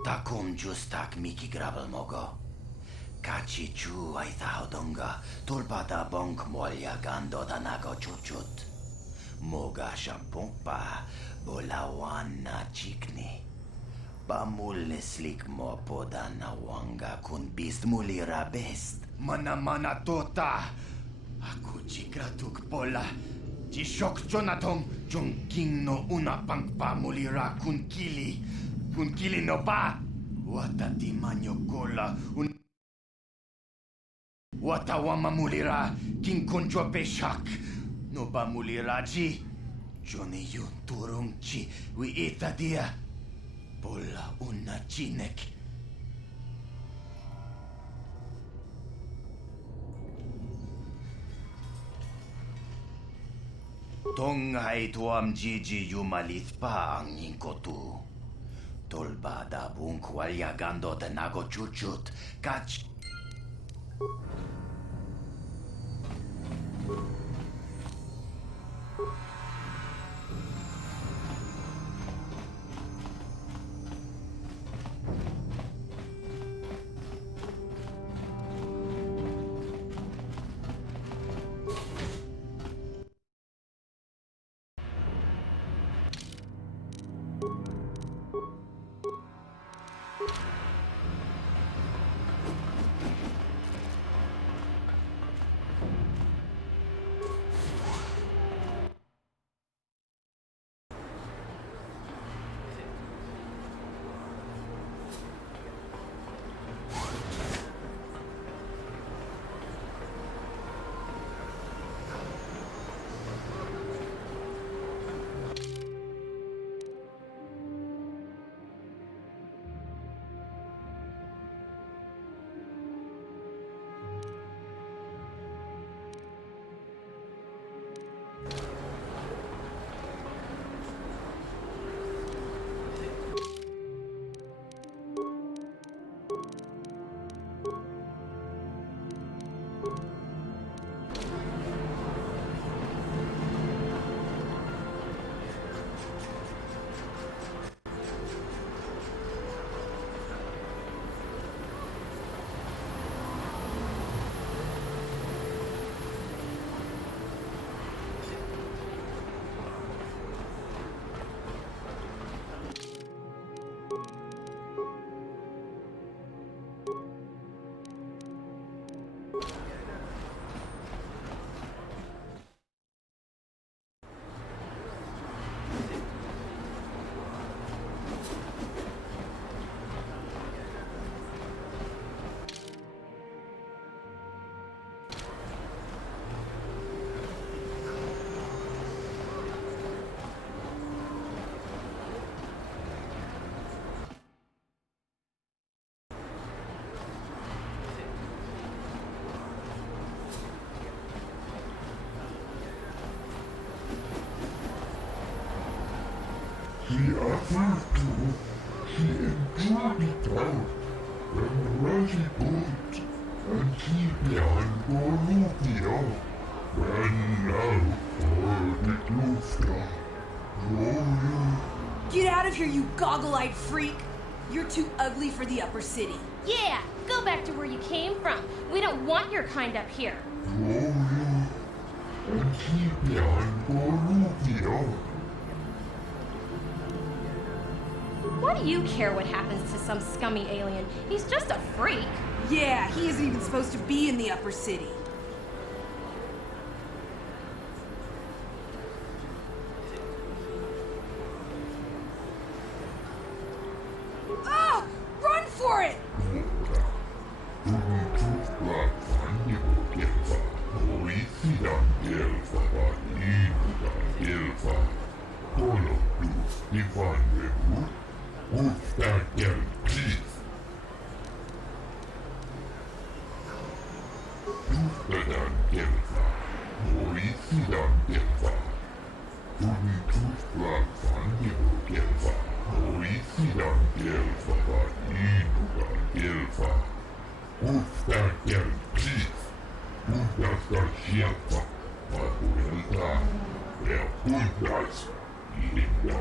Takum justak miki grabel mogo. Kachi chu ay tahodonga tulpata bonk molya gando danago chuchut. Moga shampongpa bolawan na chikni. Bamul neslik mo poda na wanga kun bist mulira best. Mana tota. Aku chikratuk pola. Jishok Jonatong Jongking no una pangpa mulira kun kili. Kun kili no pa. Wata di manyo kola un. Wata wama mulira king konjo peshak. No ba mulira ji. Johnny yun turong chi wi ita dia. Pola una chinek. Tonghay tuam jiji yumalit pa ang inkotu. Tolba da bunk walyagando de nago chuchut. Kach. She offered to, she enjoyed it out, and Rosie Boot, and she behind Bolivia, ran now for the Klufta. Get out of here, you goggle-eyed freak! You're too ugly for the upper city. Yeah, go back to where you came from. We don't want your kind up here. And she behind Bolivia. Why do you care what happens to some scummy alien? He's just a freak. Yeah, he isn't even supposed to be in the upper city. Ah! Run for it! Puntas, y en la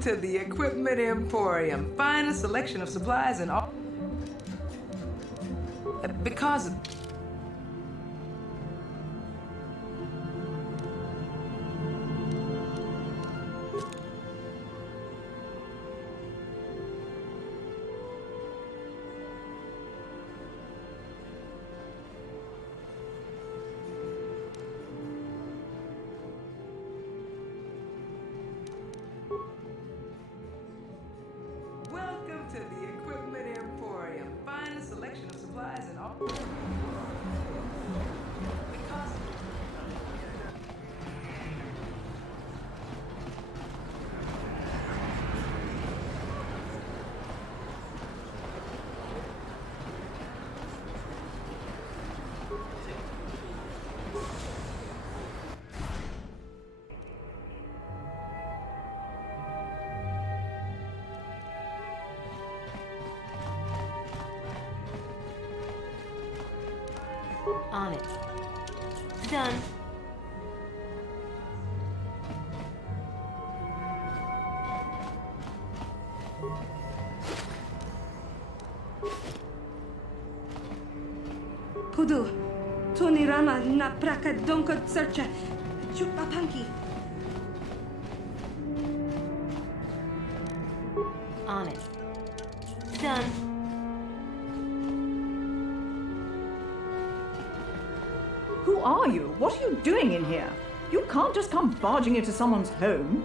to the Equipment Emporium. Finest selection of supplies and all. Because of... Welcome to the Equipment Emporium. Finest selection of supplies and all. Because... On it. Done. Pudu, Tonirama na praka donko searcha, chupapanki. On it. Done. Who are you? What are you doing in here? You can't just come barging into someone's home.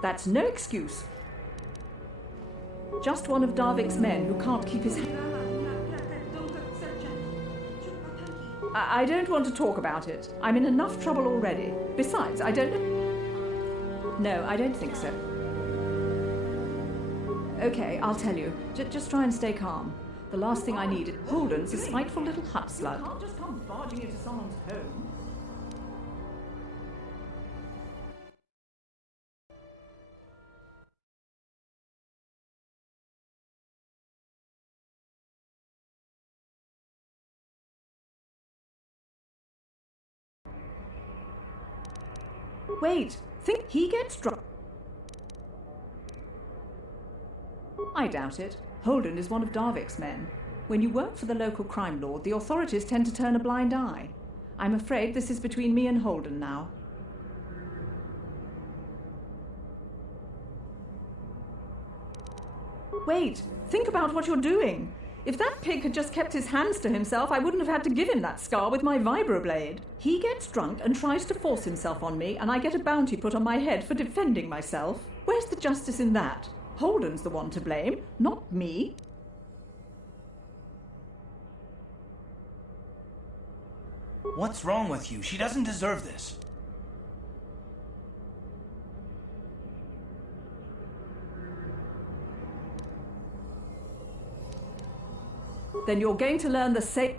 That's no excuse. Just one of Darvik's men who can't keep his... I don't want to talk about it. I'm in enough trouble already. Besides, I don't... No, I don't think so. Okay, I'll tell you. Just try and stay calm. The last thing I need is Holden's a spiteful little hut slug. You can't just come barging into someone's home. Wait, think he gets drunk? I doubt it. Holden is one of Darvik's men. When you work for the local crime lord, the authorities tend to turn a blind eye. I'm afraid this is between me and Holden now. Wait, think about what you're doing. If that pig had just kept his hands to himself, I wouldn't have had to give him that scar with my vibroblade. He gets drunk and tries to force himself on me, and I get a bounty put on my head for defending myself. Where's the justice in that? Holden's the one to blame, not me. What's wrong with you? She doesn't deserve this. Then you're going to learn the same...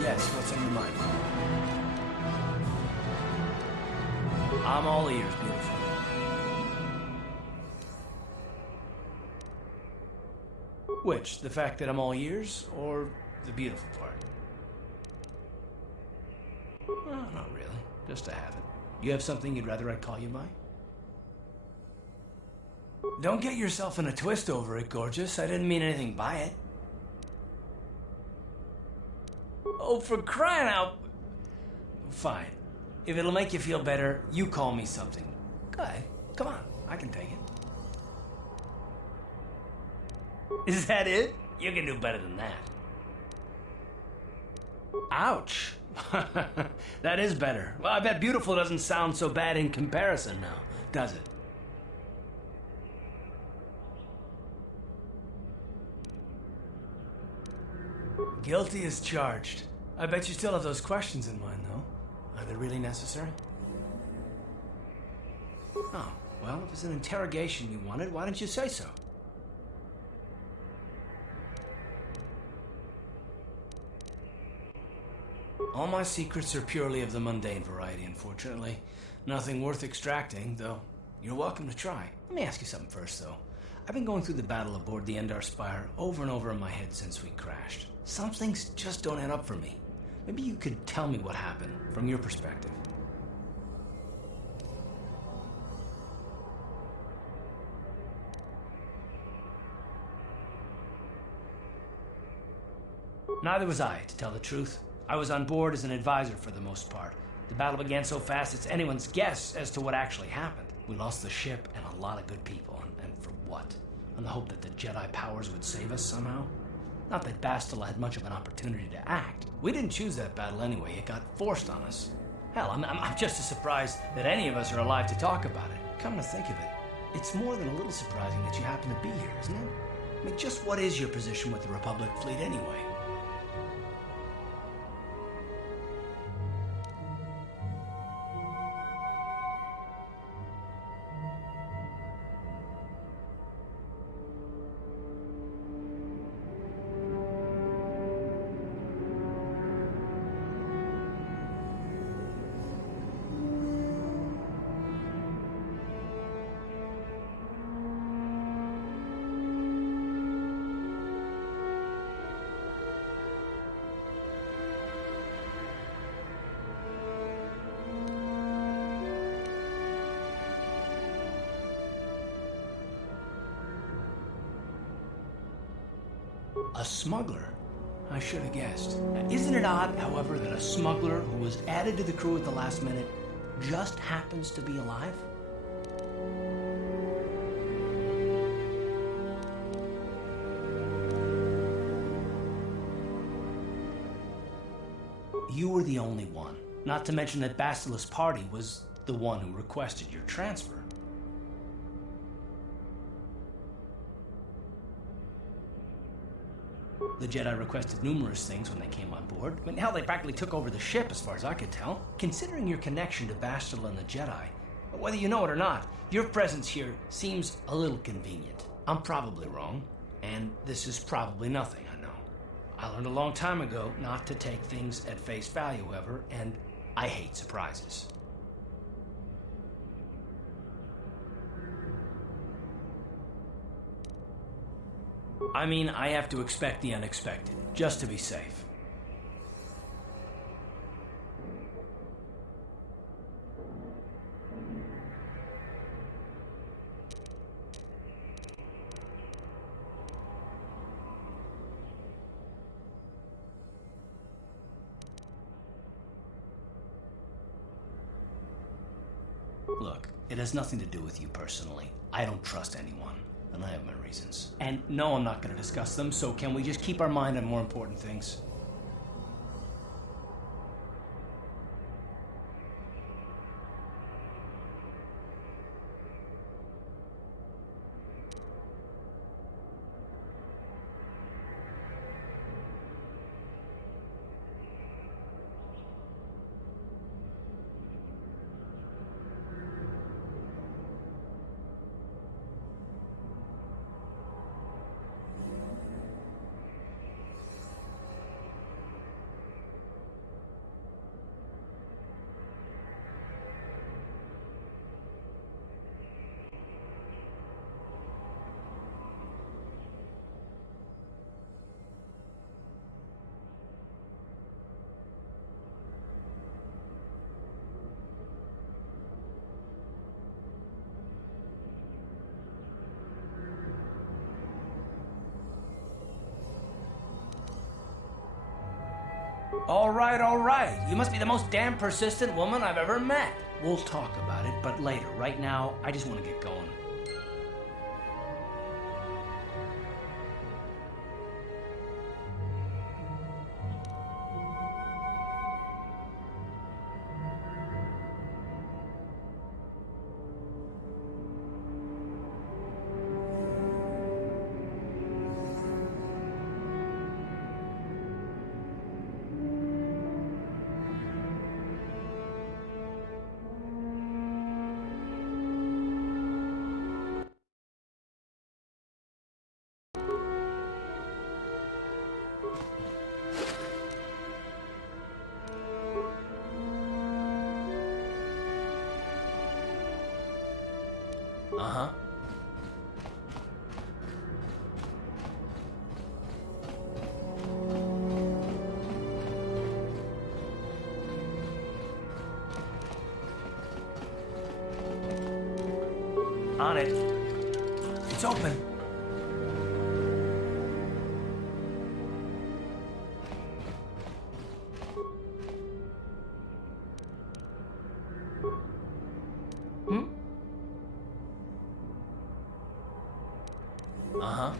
Yes, what's on your mind? I'm all ears, beautiful. Which? The fact that I'm all ears, or the beautiful part? Well, not really. Just to have it. You have something you'd rather I call you by? Don't get yourself in a twist over it, gorgeous. I didn't mean anything by it. Oh, for crying out... Fine. If it'll make you feel better, you call me something. Go ahead. Come on. I can take it. Is that it? You can do better than that. Ouch. That is better. Well, I bet beautiful doesn't sound so bad in comparison now, does it? Guilty as charged. I bet you still have those questions in mind, though. Are they really necessary? Oh, well, if it's an interrogation you wanted, why didn't you say so? All my secrets are purely of the mundane variety, unfortunately. Nothing worth extracting, though you're welcome to try. Let me ask you something first, though. I've been going through the battle aboard the Endar Spire over and over in my head since we crashed. Some things just don't add up for me. Maybe you could tell me what happened from your perspective. Neither was I, to tell the truth. I was on board as an advisor for the most part. The battle began so fast it's anyone's guess as to what actually happened. We lost the ship and a lot of good people, and for what? On the hope that the Jedi powers would save us somehow? Not that Bastila had much of an opportunity to act. We didn't choose that battle anyway, it got forced on us. Hell, I'm just as surprised that any of us are alive to talk about it. Come to think of it, it's more than a little surprising that you happen to be here, isn't it? I mean, just what is your position with the Republic fleet anyway? A smuggler? I should have guessed. Isn't it odd, however, that a smuggler who was added to the crew at the last minute just happens to be alive? You were the only one. Not to mention that Bastila's party was the one who requested your transfer. The Jedi requested numerous things when they came on board. I mean, hell, they practically took over the ship, as far as I could tell. Considering your connection to Bastila and the Jedi, whether you know it or not, your presence here seems a little convenient. I'm probably wrong, and this is probably nothing, I know. I learned a long time ago not to take things at face value, however, and I hate surprises. I mean, I have to expect the unexpected, just to be safe. Look, it has nothing to do with you personally. I don't trust anyone. And I have my reasons. And no, I'm not going to discuss them, so can we just keep our mind on more important things? All right. You must be the most damn persistent woman I've ever met. We'll talk about it, but later. Right now, I just want to get going. Uh-huh. On it. It's open. Uh-huh.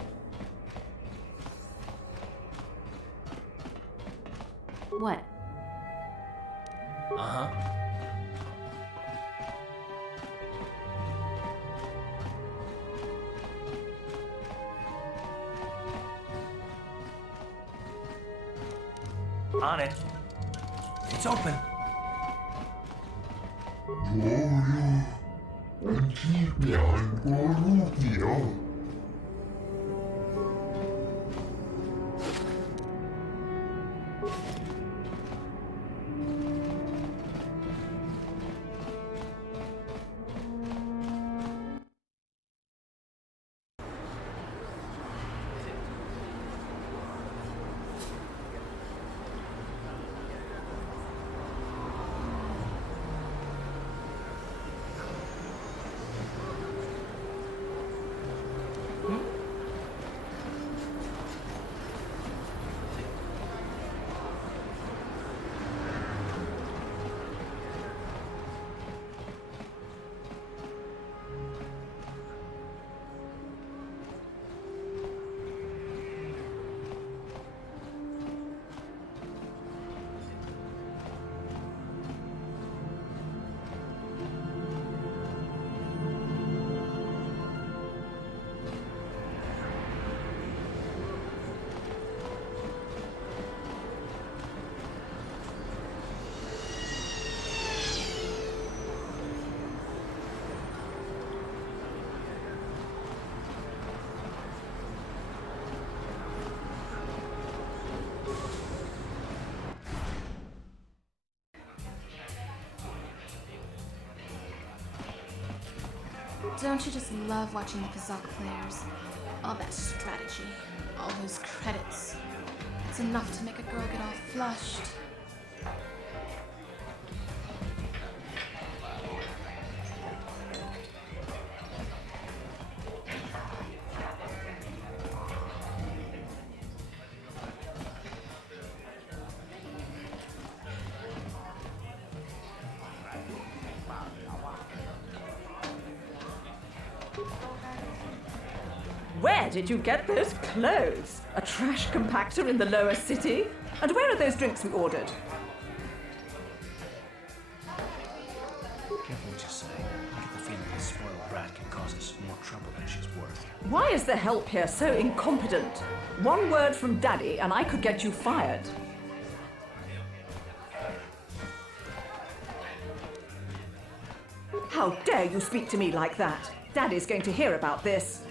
What? Uh-huh. On it. It's open. Don't you just love watching the Kazakh players? All that strategy, all those credits. It's enough to make a girl get all flushed. Where did you get those clothes? A trash compactor in the lower city? And where are those drinks we ordered? Careful what you say. I get the feeling this spoiled brat can cause us more trouble than she's worth. Why is the help here so incompetent? One word from Daddy and I could get you fired. How dare you speak to me like that? Daddy's going to hear about this.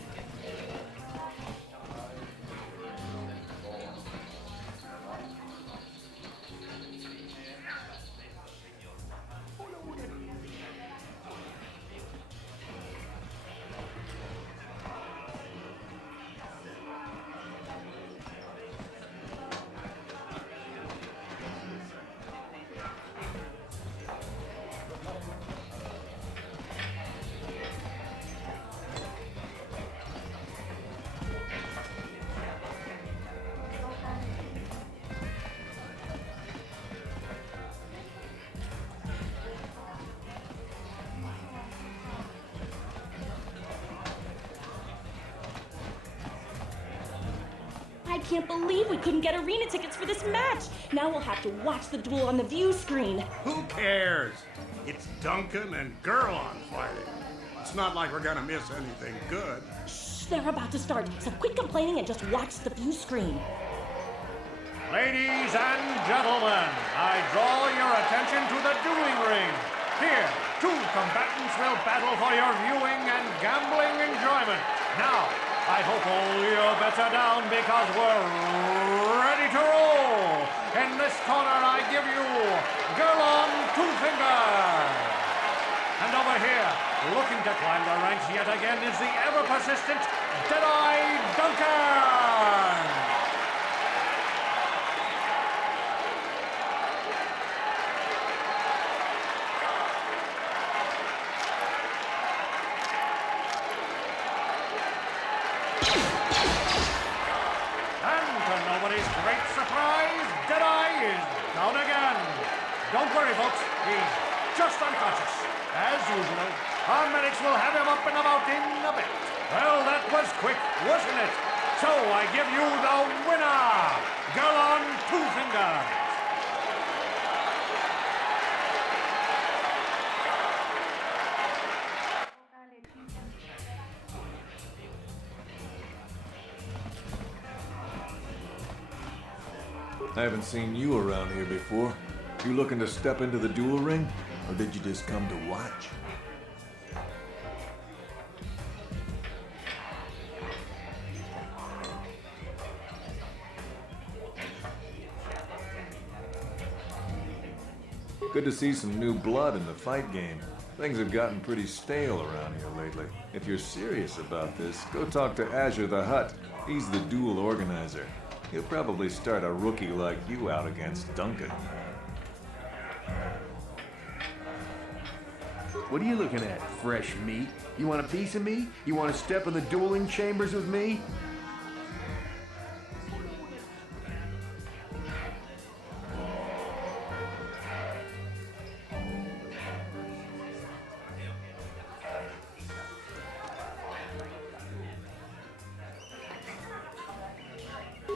I can't believe we couldn't get arena tickets for this match. Now we'll have to watch the duel on the view screen. Who cares? It's Duncan and Gurlon fighting. It's not like we're gonna miss anything good. Shh, they're about to start, so quit complaining and just watch the view screen. Ladies and gentlemen, I draw your attention to the dueling ring. Here, two combatants will battle for your viewing and gambling enjoyment. Now, I hope all your bets are down because we're ready to roll. In this corner, I give you Gurlon Two Finger. And over here, Looking to climb the ranks yet again is the ever-persistent Deadeye Duncan! And to nobody's great surprise, Deadeye is down again. Don't worry, folks. He's just unconscious. As usual, our medics will have him up and about in a bit. Well, that was quick, wasn't it? So I give you the winner, Girl on Two Fingers. I haven't seen you around here before. You looking to step into the duel ring? Or did you just come to watch? Good to see some new blood in the fight game. Things have gotten pretty stale around here lately. If you're serious about this, go talk to Azure the Hutt. He's the duel organizer. He'll probably start a rookie like you out against Duncan. What are you looking at, fresh meat? You want a piece of me? You want to step in the dueling chambers with me?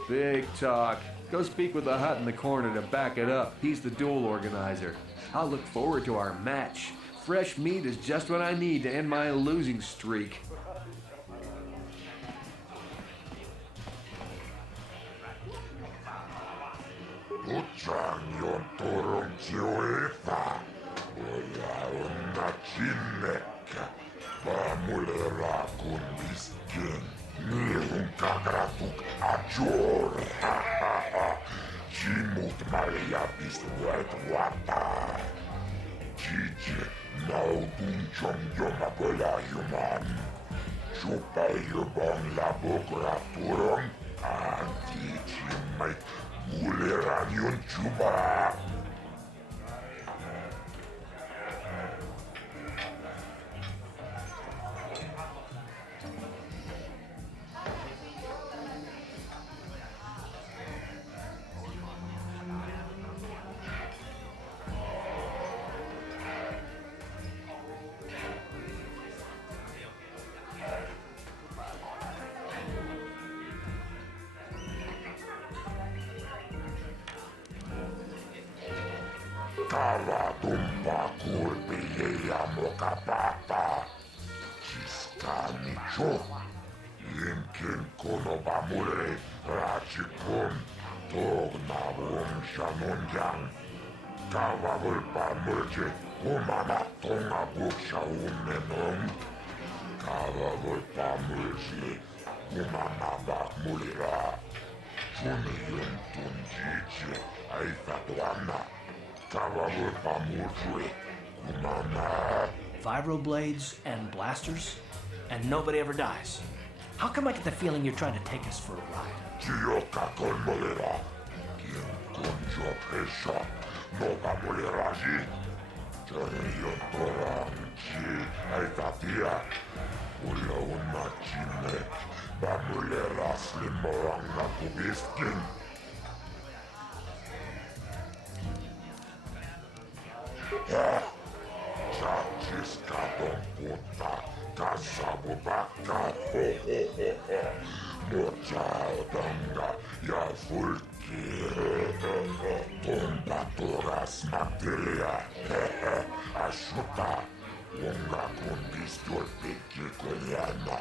Big talk. Go speak with the Hutt in the corner to back it up. He's the duel organizer. I'll look forward to our match. Fresh meat is just what I need to end my losing streak. Tutsanjon turun sijoita. Olla onna sinnekkä. Paamulera kun visken. Miehun kakratuk ajor. Simut malia pistuet vapaa. Cici nautun chom jomakola Superjubon laboratorium. Anti-chimai muleranion chuba. Kala tumpaa kulpille ja mokapata. Siskani jo. Inkin konoba mure ratsikon. Togna vumshanon yang. Kava vulpa murje. Humana tonga buksha unnenon. Kava vulpa murje. Humana bak mulira. Suni yuntun jici. Aita tuanna. Vibroblades and blasters, and nobody ever dies. How come I get the feeling you're trying to take us for a ride? Chachiskaton puta, kasabu bakka, Mochaudanga, ja fulki, Tombatoras materia, Ashuta, Unga kundistor pikki koljana.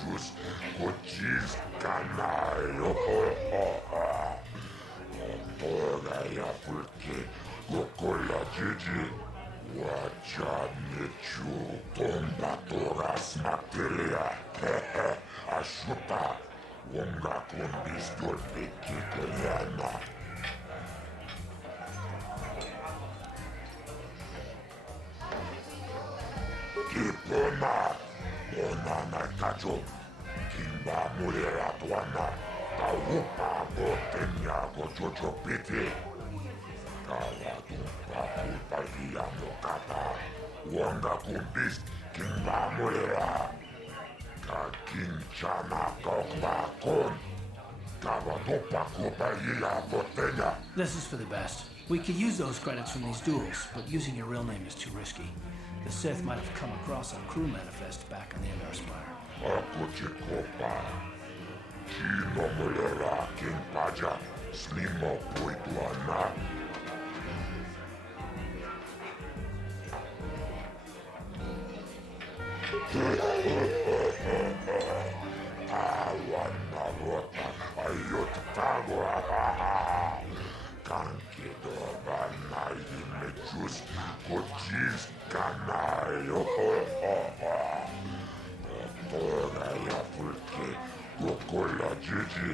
mechus cochis canaio. Toga ya fulke gokola jiji. Wacha mechu tomba toras materia. Ashuta wonga kondis dolpe kikeliana. Kipona, Monana Kacho, Kimba Mulera Tuana, Taupa Botenya Gojojo Piti, Kawadumpa Pulpagia Mokata, Wanga Kumbis, Kimba Mulera, Kakinchana Kokba Kon, Kawadumpa Kupagia Botenya. This is for the best. We could use those credits from these duels, but using your real name is too risky. The Sith might have come across our crew manifest back on the Endar Spire. Akuchikopa, Chino Mulera Kimpaja, Slimo Puituana. Awana Rota, Ayot Tagua, Kankido Banai Mechus, Cochis Canaio. Toga ya fulke, Gokola Gigi,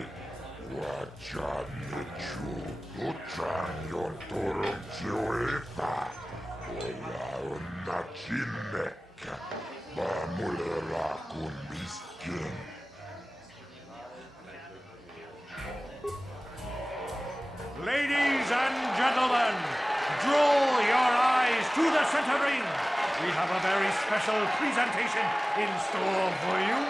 Wacha Mechu, Uchan Yon Torum Chioeta, Ola Unachineka, Bamulera Kumbiskin. Ladies and gentlemen, draw your eyes to the center ring. We have a very special presentation in store for you.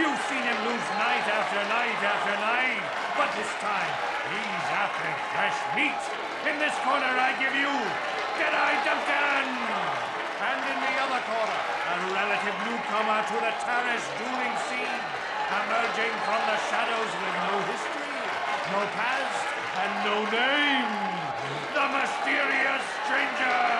You've seen him lose night after night after night, but this time he's after fresh meat. In this corner I give you Jedi Duncan! And in the other corner, a relative newcomer to the Taris dueling scene, emerging from the shadows with no history, no past, and no name, the mysterious stranger!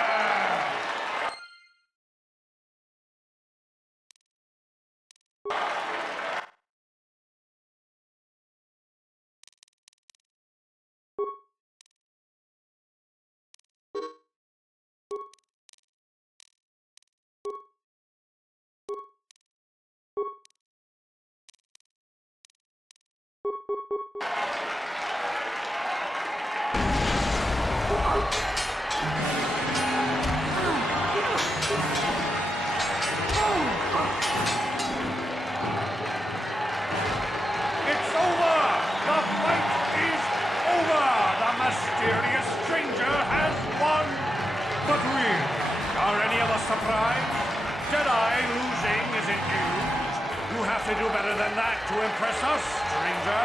Surprised? Jedi losing isn't huge. You have to do better than that to impress us, stranger.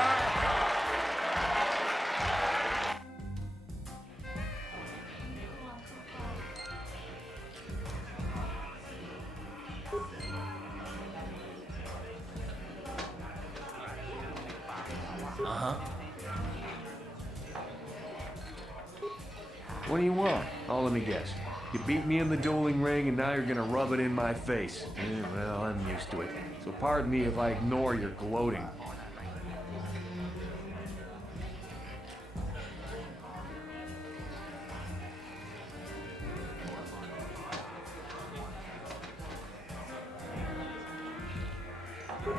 Uh-huh. What do you want? Oh, let me guess. You beat me in the dueling ring, and now you're gonna rub it in my face. Well, I'm used to it. So pardon me if I ignore your gloating.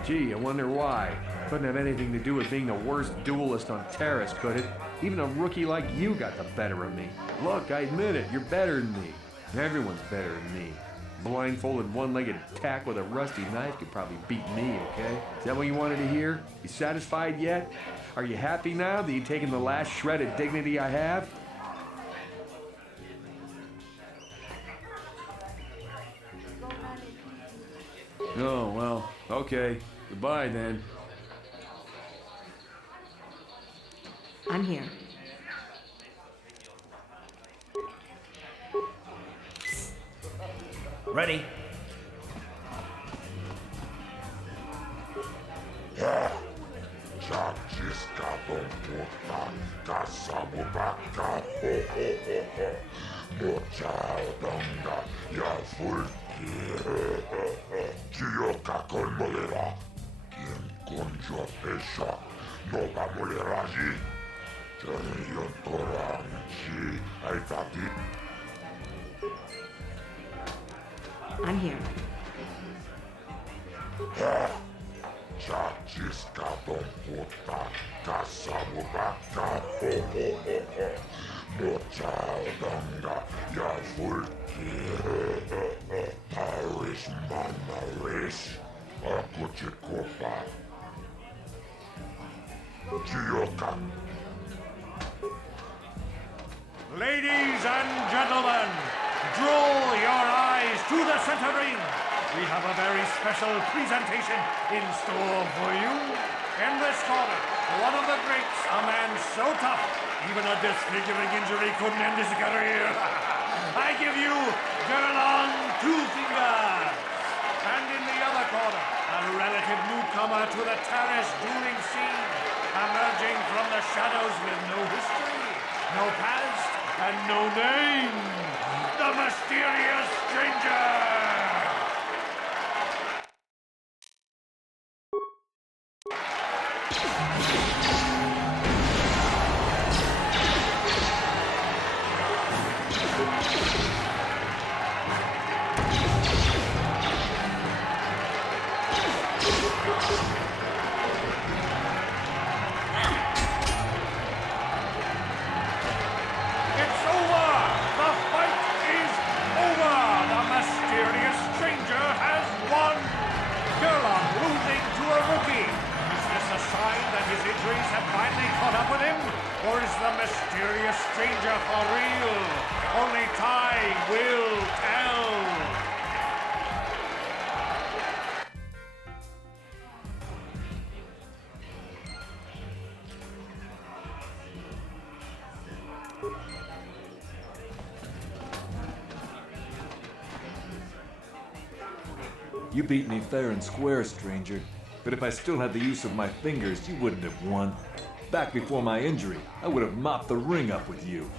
Gee, I wonder why. Couldn't have anything to do with being the worst duelist on Taris, could it? Even a rookie like you got the better of me. Look, I admit it, you're better than me. Everyone's better than me. Blindfolded, one-legged tack with a rusty knife could probably beat me, okay? Is that what you wanted to hear? You satisfied yet? Are you happy now that you've taken the last shred of dignity I have? Oh, well, okay. Goodbye, then. I'm here. Ready? Konjo Pesha, Nova Muleraji, Yotoran, Chi, Aitati. I'm here. Chachiska Domputa, Kasamubaka, Mochaudanga, Yavulki, Paris Manaris, Akuchikopa, Chioka. Ladies and gentlemen, draw your eyes to the center ring. We have a very special presentation in store for you. In this corner, one of the greats, a man so tough, even a disfiguring injury couldn't end his career. I give you Gerlon Two Fingers. And in the other corner, a relative newcomer to the terrace dueling scene, emerging from the shadows with no history, no past, and no name, the mysterious stranger! Or is the mysterious stranger for real? Only time will tell. You beat me fair and square, stranger. But if I still had the use of my fingers, you wouldn't have won. Back before my injury, I would have mopped the ring up with you.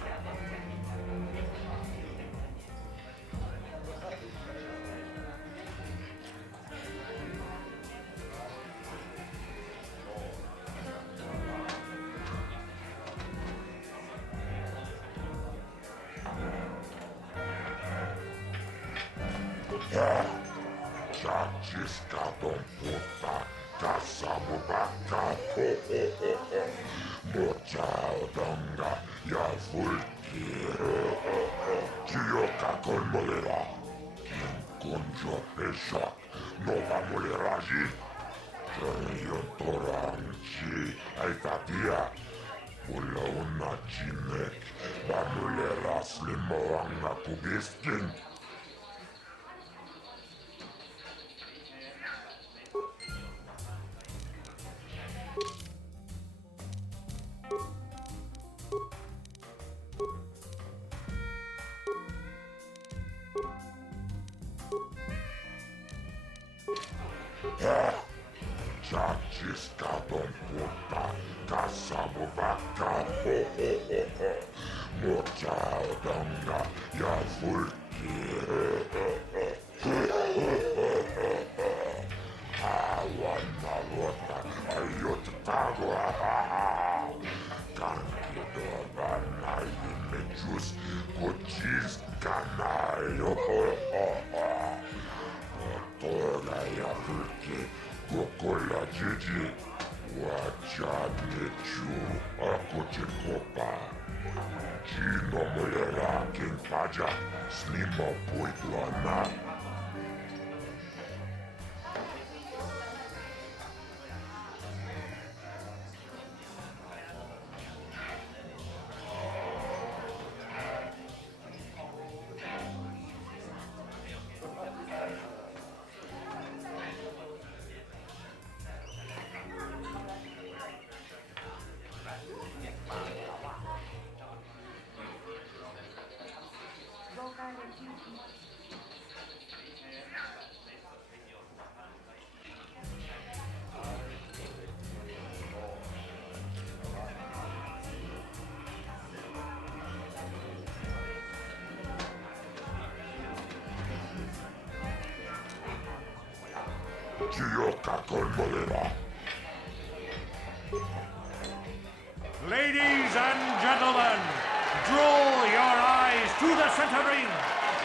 Chioka Colmolera, Ladies and gentlemen, draw your eyes to the center ring.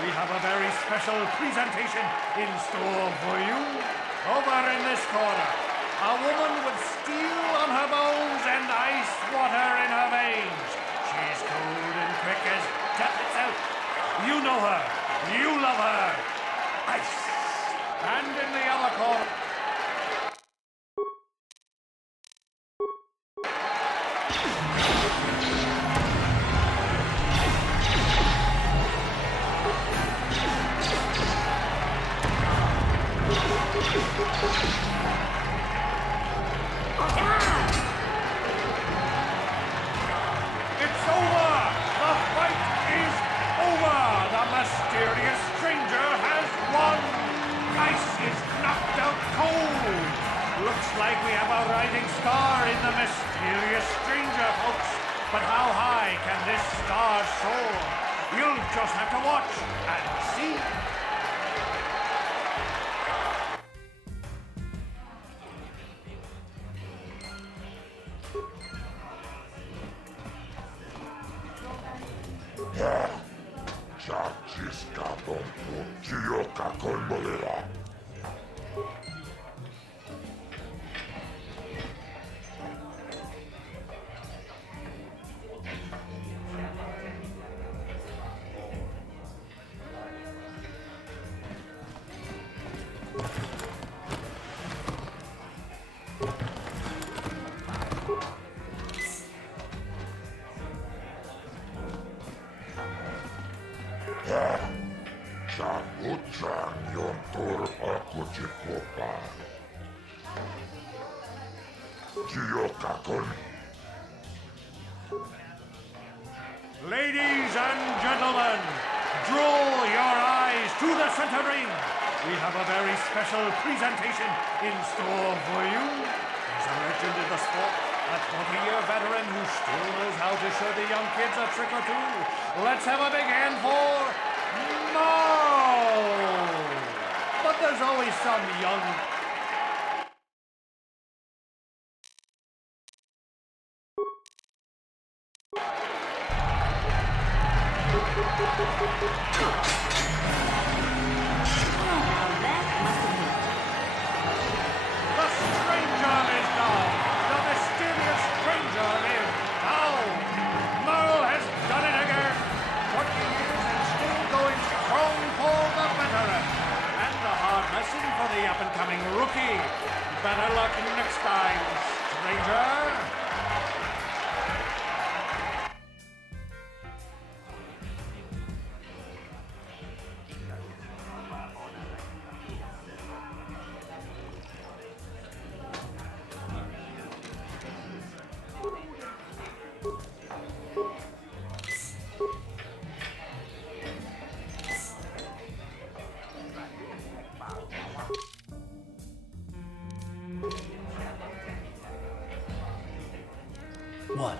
We have a very special presentation in store for you. Over in this corner, a woman with steel on her bones and ice water in her veins. She's cold and quick as death itself. You know her. You love her. Ice. And in the other corner... It's over! The fight is over! The mysterious stranger has won! Ice is knocked out cold! Looks like we have a rising star in the mysterious stranger, folks. But how high can this star soar? You'll just have to watch and see. Ladies and gentlemen, draw your eyes to the center ring. We have a very special presentation in store for you. He's a legend in the sport, a 20-year veteran who still knows how to show the young kids a trick or two. Let's have a big hand for Marl! But there's always some young... The stranger is down! The mysterious stranger is down! Merle has done it again! 20 years and still going strong for the veteran! And a hard lesson for the up-and-coming rookie. Better luck next time, stranger! What?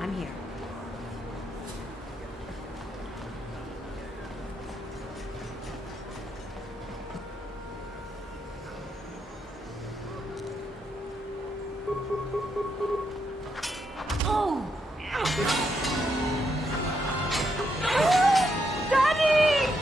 I'm here. Oh! Daddy!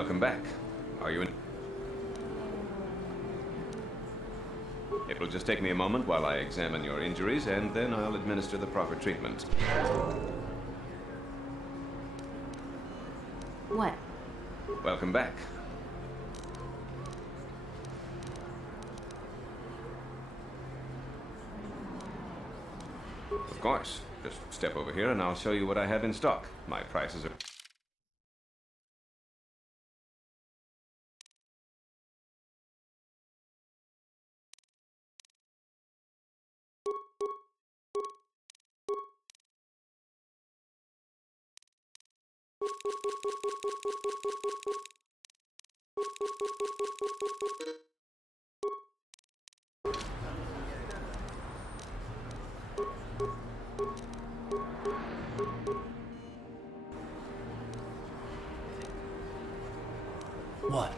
Welcome back. Are you in? It will just take me a moment while I examine your injuries, and then I'll administer the proper treatment. What? Welcome back. Of course. Just step over here and I'll show you what I have in stock. My prices are... What?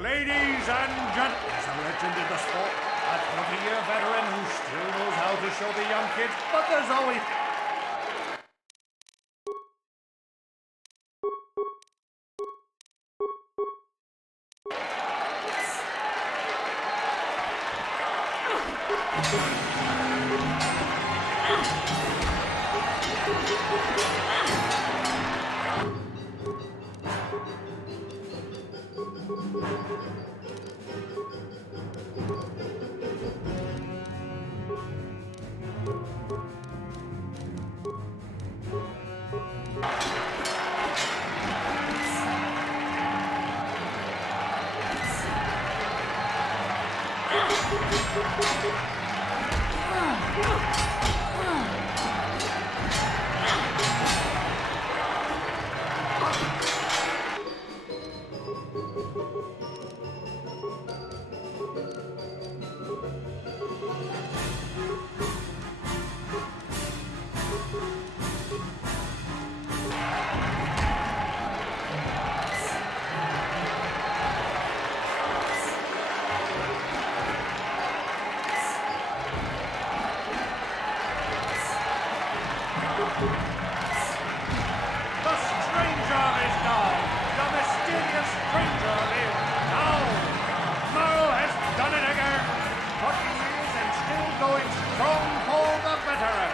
Ladies and gentlemen, there's a legend in the sport, a 20-year veteran who still knows how to show the young kids, but there's always... The stranger is now! The mysterious stranger is now! Merle has done it again! 40 years and still going strong for the veteran!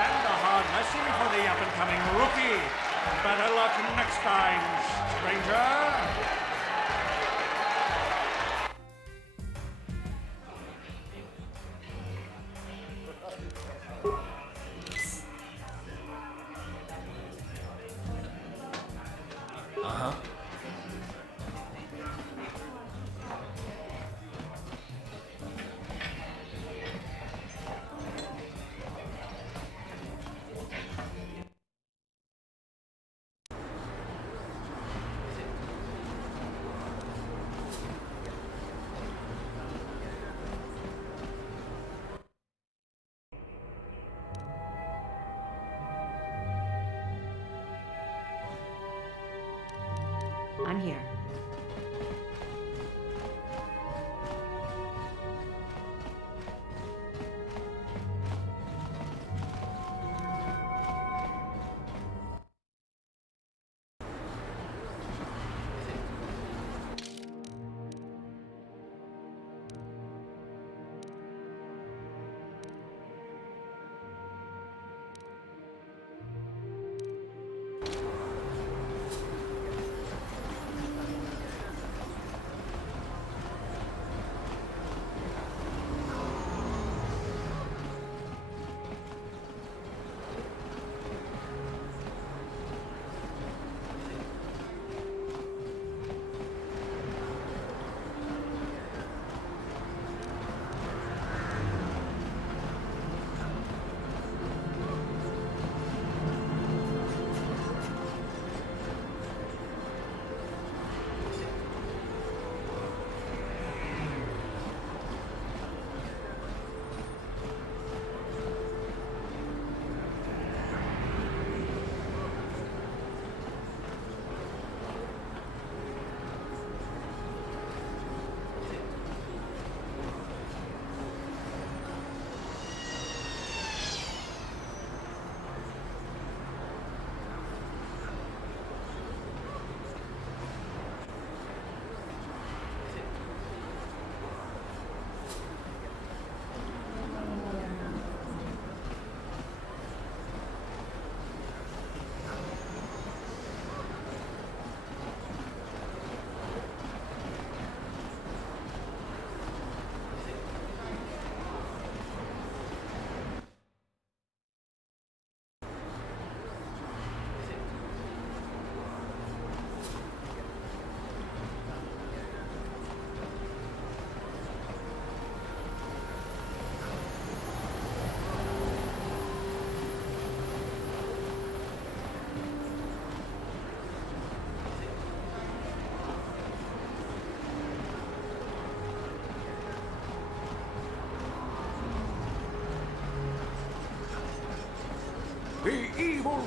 And a hard lesson for the up-and-coming rookie! Better luck next time, stranger! I'm here.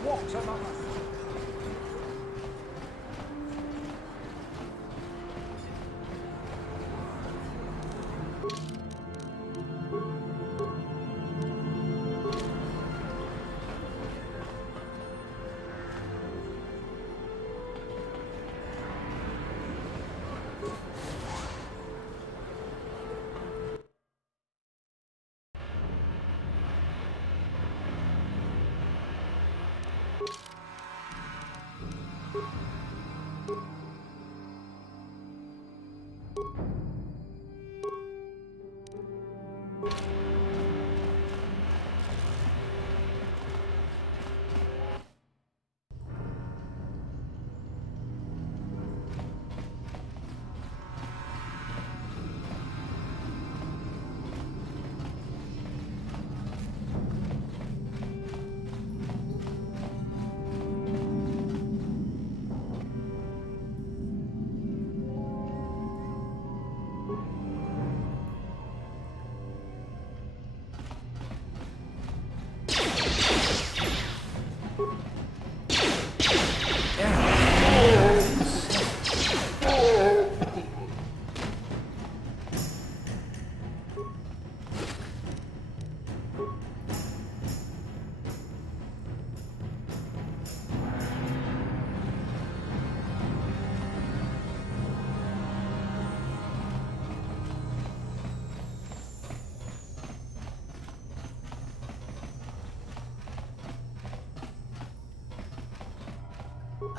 walks among us.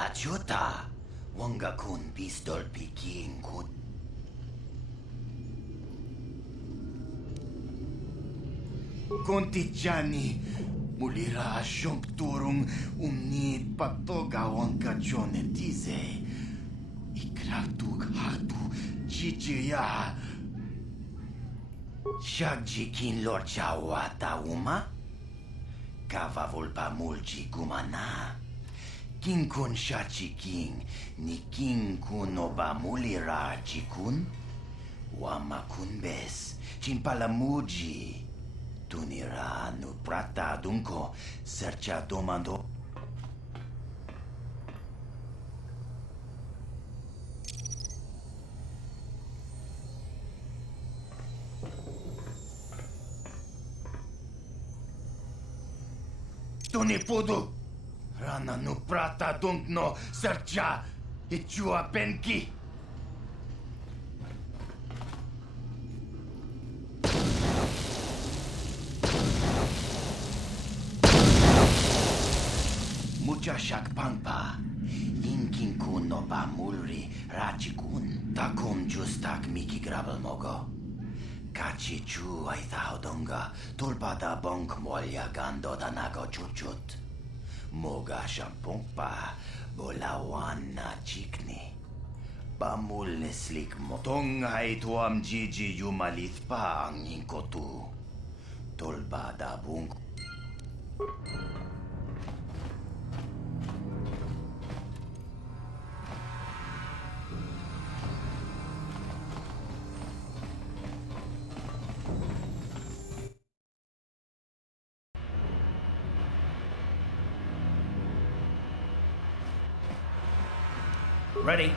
Achuta, wanga kun pistol piking kun. Kontijani, mulira asyong turong umni patoga wangka jonetize. Ikratug hatu chichiya. Shagjikin lorcha wata uma? Kava volpa mulji gumana. King kun shachi king, ni king kun oba mulira jikun, wama kun bes, chin palamuji, tunira nu prata dunko, sercha domando. Tuni pudu! Rana nu prata dunk no sercha ichua penki. Mucha shak pangpa. Inkin kun no ba mulri rachikun. Takum justak miki grabel mogo. Kachi chu ay thaudonga. Tulpada bonk molya gando danago chuchut. Moga shampongpa, bolawan na chikni. Pamul neslik mo. Tongay tuam jiji yumalit pa ang inkotu. Tolbada bunk. Ready?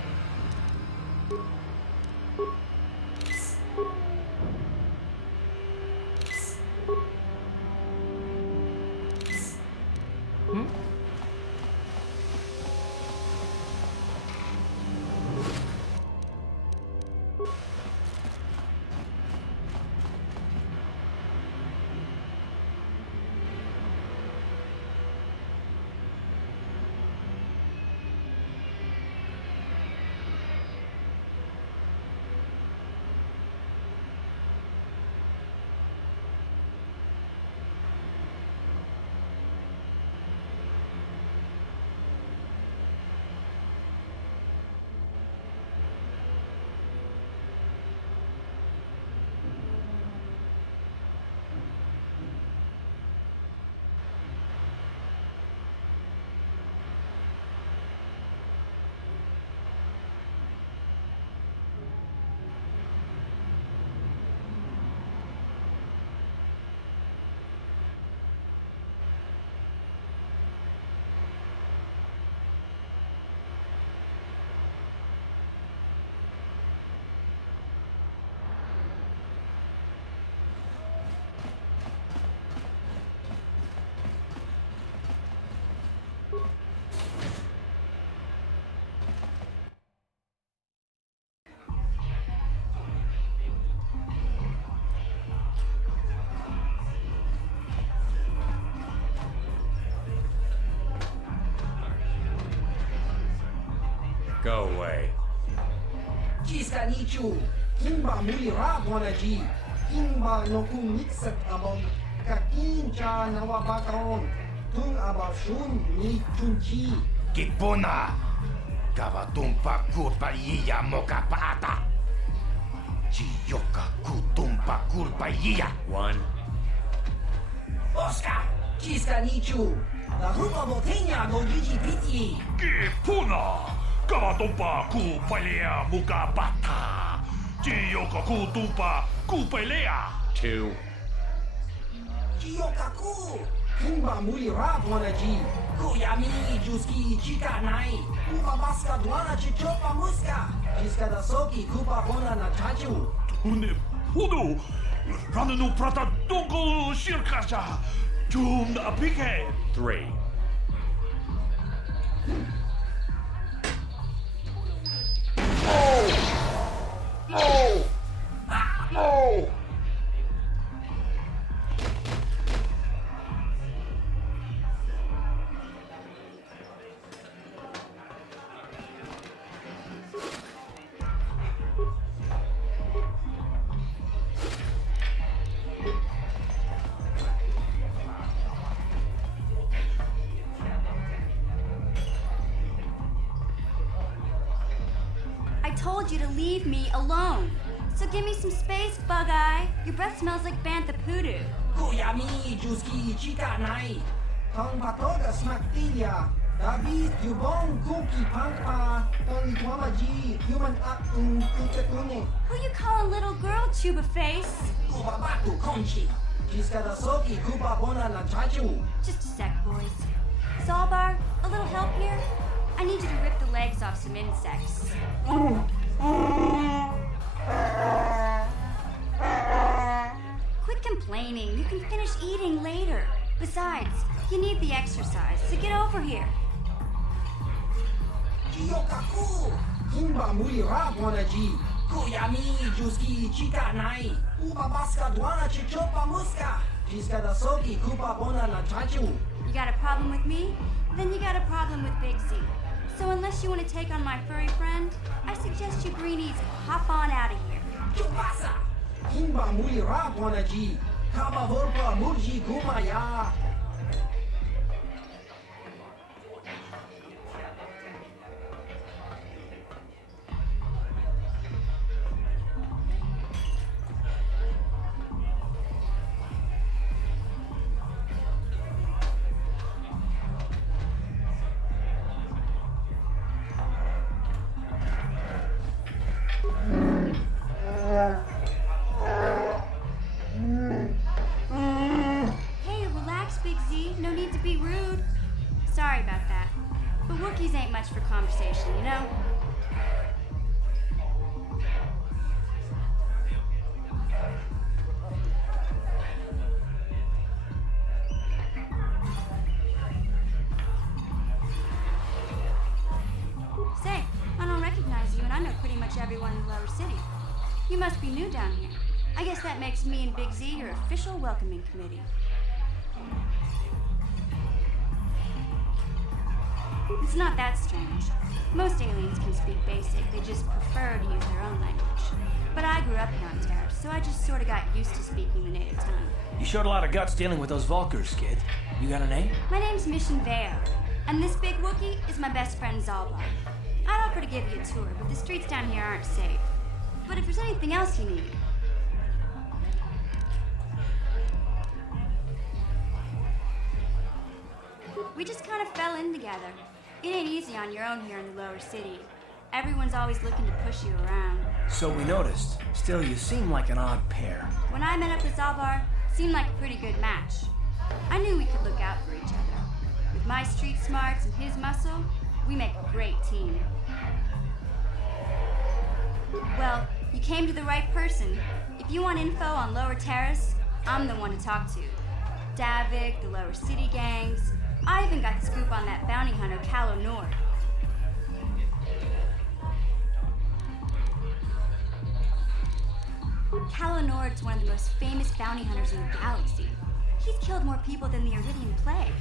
Go away. Jiska nichu, kimba muli rabwanaji, kimba nokun mixet abon, kakincha nawabakaon, tung abashun ni chunchi. Kipuna! Kavatumpa kurpaiya mokapata! Chiyoka kutumpa kurpaiya! One. Oscar, Jiska nichu, la rupa botella go yiji piti. Kipuna! Kavatumpa kupalea mukapata! Chiyoka kutumpa kupalea! Two. Chiyokaku, kimba muli rabwanaji, kuyami juski chika nai, kupa baska dwana chichopa muska, jiska da soki kupa bona na chachu. Tune pudu! Rananu prata dungo shirkasha! Jum na apike! 3. No! No! I told you to leave me alone. So give me some space, Bug-Eye. Your breath smells like Bantha Poodoo. Kuyami juski chika nai, tong patoga smaktilia, David yubong kuki pangpa, tong guamaji, human up utetune. Who you calling little girl, Chuba Face? Kubabatu konchi, jiska da soki kupa bona na chachu. Just a sec, boys. Zalbar, a little help here? I need you to rip the legs off some insects. Quit complaining. You can finish eating later. Besides, you need the exercise, so get over here. Chiyokaku, kimba muli rabwanaji, kuyami juski chika nai, upa baska dwana chichopa muska, jiska da soki kupa bona na chachu. You got a problem with me? Then you got a problem with Big Z. So unless you want to take on my furry friend, I suggest you greenies hop on out of here. Chupasa, kimba muli rabwanaji, kaba volpa murji gumaya. Hey, relax, Big Z. No need to be rude. Sorry about that. But Wookiees ain't much for conversation, you know? Say, I don't recognize you, and I know pretty much everyone in the Lower City. You must be new down here. I guess that makes me and Big Z your official welcoming committee. It's not that strange. Most aliens can speak basic, they just prefer to use their own language. But I grew up here on Terrace, so I just sort of got used to speaking the native tongue. You showed a lot of guts dealing with those Vulkars, kid. You got a name? My name's Mission Veo, and this big Wookiee is my best friend Zalbar. I'd offer to give you a tour, but the streets down here aren't safe. But if there's anything else you need... We just kind of fell in together. It ain't easy on your own here in the Lower City. Everyone's always looking to push you around. So we noticed. Still, you seem like an odd pair. When I met up with Zalbar, it seemed like a pretty good match. I knew we could look out for each other. With my street smarts and his muscle, we make a great team. Well, you came to the right person. If you want info on Lower Terrace, I'm the one to talk to. Davik, the Lower City gangs. I even got the scoop on that bounty hunter, Calo Nord. Calo Nord's one of the most famous bounty hunters in the galaxy. He's killed more people than the Iridian Plague.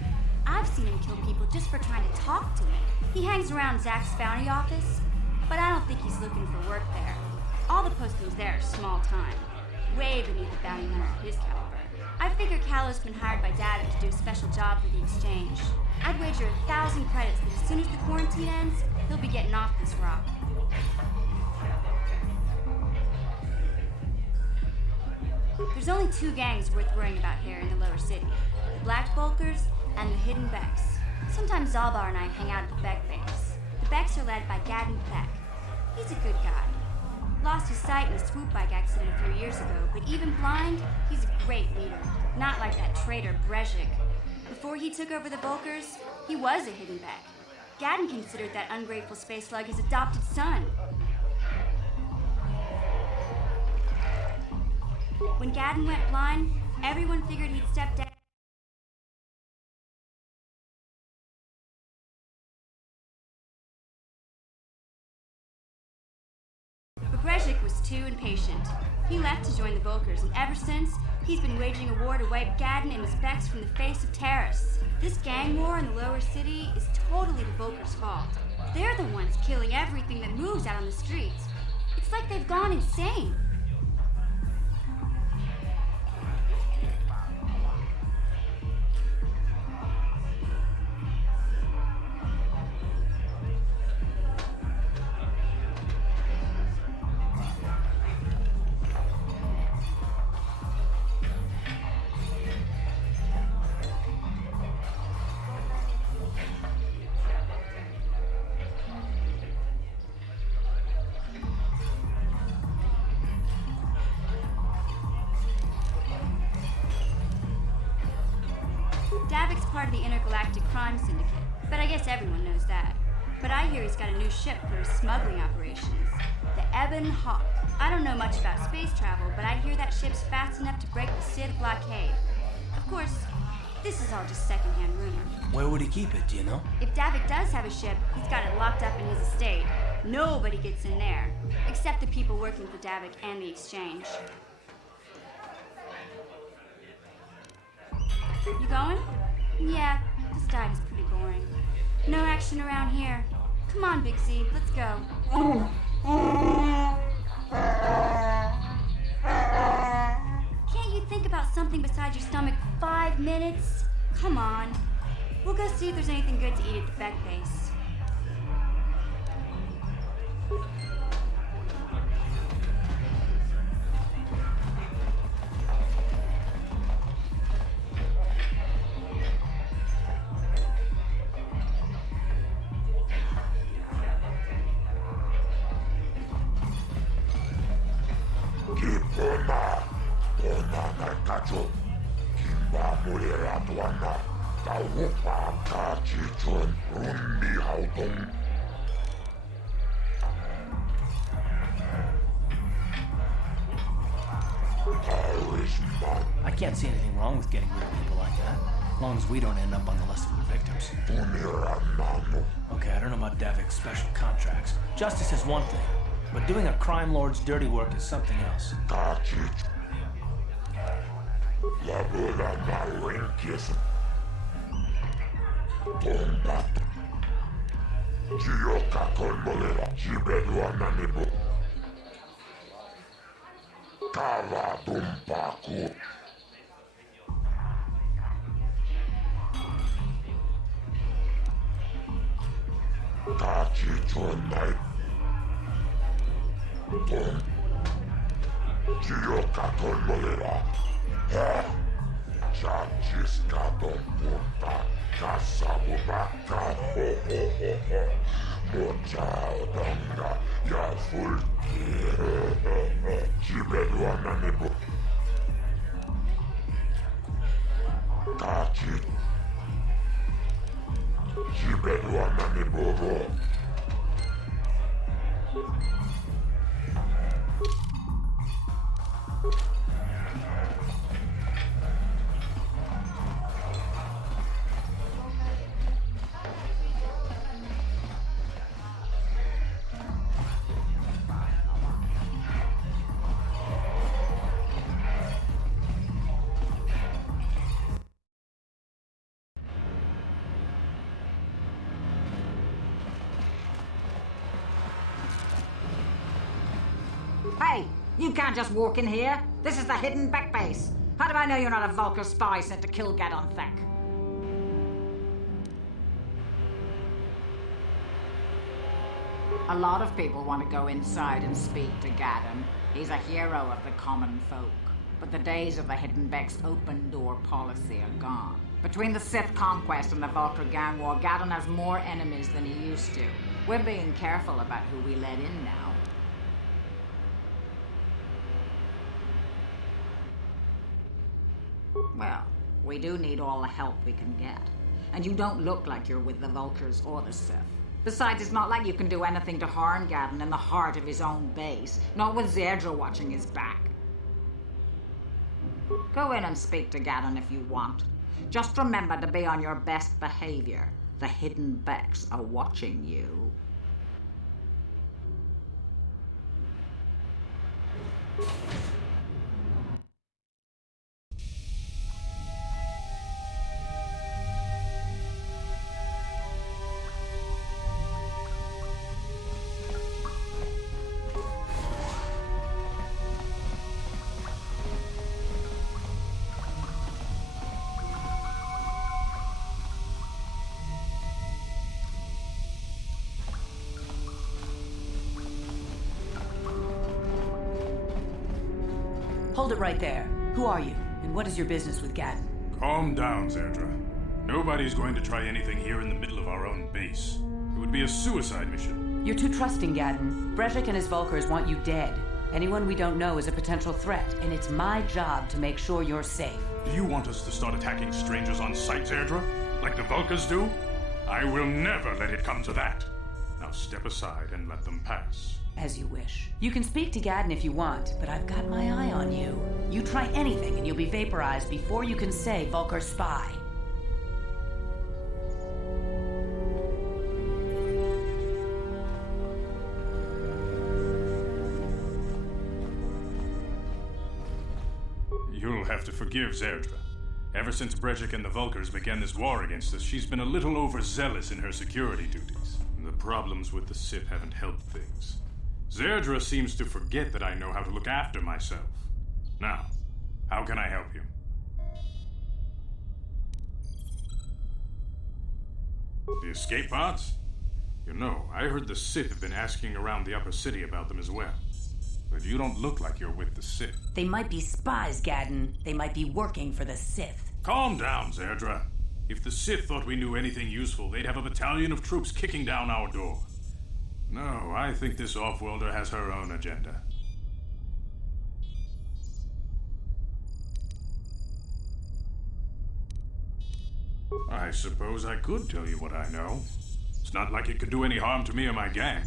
I've seen him kill people just for trying to talk to me. He hangs around Zach's bounty office, but I don't think he's looking for work there. All the postings there are small time, way beneath the bounty hunter of his caliber. I figure Callow's been hired by Davik to do a special job for the exchange. I'd wager 1,000 credits that as soon as the quarantine ends, he'll be getting off this rock. There's only 2 gangs worth worrying about here in the lower city. The Black Bulkers and the Hidden Becks. Sometimes Zalbar and I hang out at the Beck base. The Becks are led by Gadden Beck. He's a good guy. Lost his sight in a swoop bike accident a few years ago, but even blind, he's a great leader. Not like that traitor Brezhik. Before he took over the Bulkers, he was a Hidden Beck. Gadden considered that ungrateful space slug his adopted son. When Gadden went blind, everyone figured he'd step down. But Brezhik was too impatient. He left to join the Bulkers, and ever since, he's been waging a war to wipe Gadden and his Becks from the face of Terrace. This gang war in the lower city is totally the Bulkers' fault. They're the ones killing everything that moves out on the streets. It's like they've gone insane. Davik's part of the Intergalactic Crime Syndicate, but I guess everyone knows that. But I hear he's got a new ship for his smuggling operations, the Ebon Hawk. I don't know much about space travel, but I hear that ship's fast enough to break the Sid blockade. Of course, this is all just secondhand rumor. Where would he keep it, do you know? If Davik does have a ship, he's got it locked up in his estate. Nobody gets in there, except the people working for Davik and the exchange. You going? Yeah, this dive is pretty boring. No action around here. Come on, Big Z, let's go. Can't you think about something besides your stomach for 5 minutes? Come on. We'll go see if there's anything good to eat at the Beck base. I can't see anything wrong with getting rid of people like that, as long as we don't end up on the list of the victims. Okay, I don't know about Davik's special contracts. Justice is one thing, but doing a crime lord's dirty work is something else. Hey, you can't just walk in here. This is the Hidden Beck base. How do I know you're not a Vulkar spy sent to kill Gadon Thek? A lot of people want to go inside and speak to Gadon. He's a hero of the common folk. But the days of the Hidden Beck's open door policy are gone. Between the Sith conquest and the Vulkar gang war, Gadon has more enemies than he used to. We're being careful about who we let in now. Well, we do need all the help we can get. And you don't look like you're with the Vulkars or the Sith. Besides, it's not like you can do anything to harm Gadon in the heart of his own base. Not with Zerdra watching his back. Go in and speak to Gadon if you want. Just remember to be on your best behavior. The Hidden Becks are watching you. Hold it right there. Who are you, and what is your business with Gadon? Calm down, Zerdra. Nobody's going to try anything here in the middle of our own base. It would be a suicide mission. You're too trusting, Gadon. Brejik and his Vulkars want you dead. Anyone we don't know is a potential threat, and it's my job to make sure you're safe. Do you want us to start attacking strangers on sight, Zerdra? Like the Vulkars do? I will never let it come to that. Now step aside and let them pass. As you wish. You can speak to Gadon if you want, but I've got my eye on you. You try anything and you'll be vaporized before you can say Vulkar spy. You'll have to forgive Zerdra. Ever since Brejik and the Vulkars began this war against us, she's been a little overzealous in her security duties. The problems with the Sith haven't helped things. Zerdra seems to forget that I know how to look after myself. Now, how can I help you? The escape pods? You know, I heard the Sith have been asking around the upper city about them as well. But you don't look like you're with the Sith. They might be spies, Gadon. They might be working for the Sith. Calm down, Zerdra. If the Sith thought we knew anything useful, they'd have a battalion of troops kicking down our door. No, I think this off-worlder has her own agenda. I suppose I could tell you what I know. It's not like it could do any harm to me or my gang.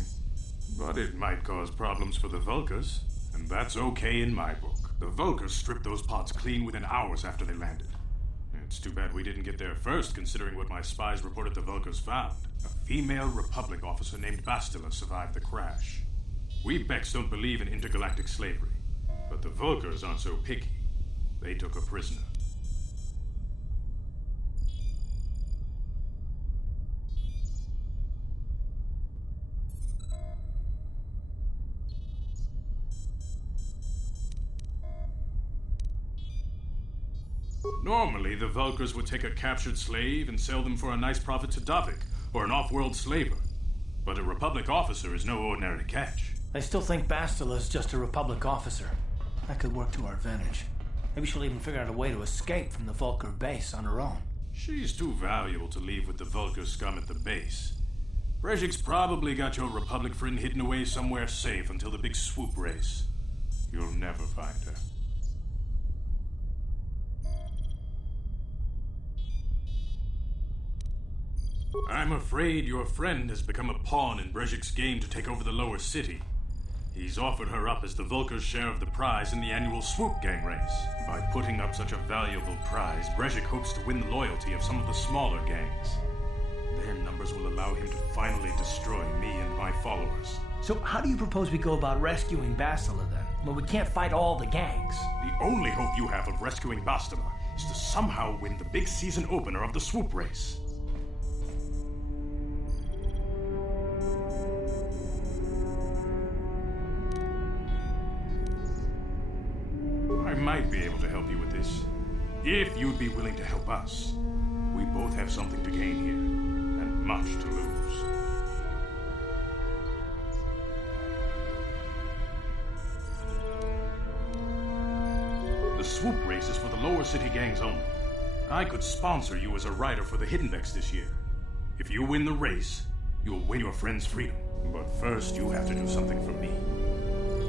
But it might cause problems for the Vulkars, and that's okay in my book. The Vulkars stripped those pods clean within hours after they landed. It's too bad we didn't get there first, considering what my spies reported the Vulkars found. A female Republic officer named Bastila survived the crash. We Becks don't believe in intergalactic slavery, but the Vulkars aren't so picky. They took a prisoner. Normally, the Vulkars would take a captured slave and sell them for a nice profit to Davik, or an off-world slaver. But a Republic officer is no ordinary catch. I still think Bastila's just a Republic officer. That could work to our advantage. Maybe she'll even figure out a way to escape from the Vulkar base on her own. She's too valuable to leave with the Vulkar scum at the base. Brejik's probably got your Republic friend hidden away somewhere safe until the big swoop race. You'll never find her. I'm afraid your friend has become a pawn in Brejik's game to take over the lower city. He's offered her up as the Vulkar's share of the prize in the annual Swoop Gang race. By putting up such a valuable prize, Brejik hopes to win the loyalty of some of the smaller gangs. Their numbers will allow him to finally destroy me and my followers. So how do you propose we go about rescuing Bastila then? Well, we can't fight all the gangs. The only hope you have of rescuing Bastila is to somehow win the big season opener of the Swoop race. might be able to help you with this. If you'd be willing to help us. We both have something to gain here, and much to lose. The swoop race is for the lower city gangs only. I could sponsor you as a rider for the Hidden Vex this year. If you win the race, you'll win your friend's freedom. But first, you have to do something for me.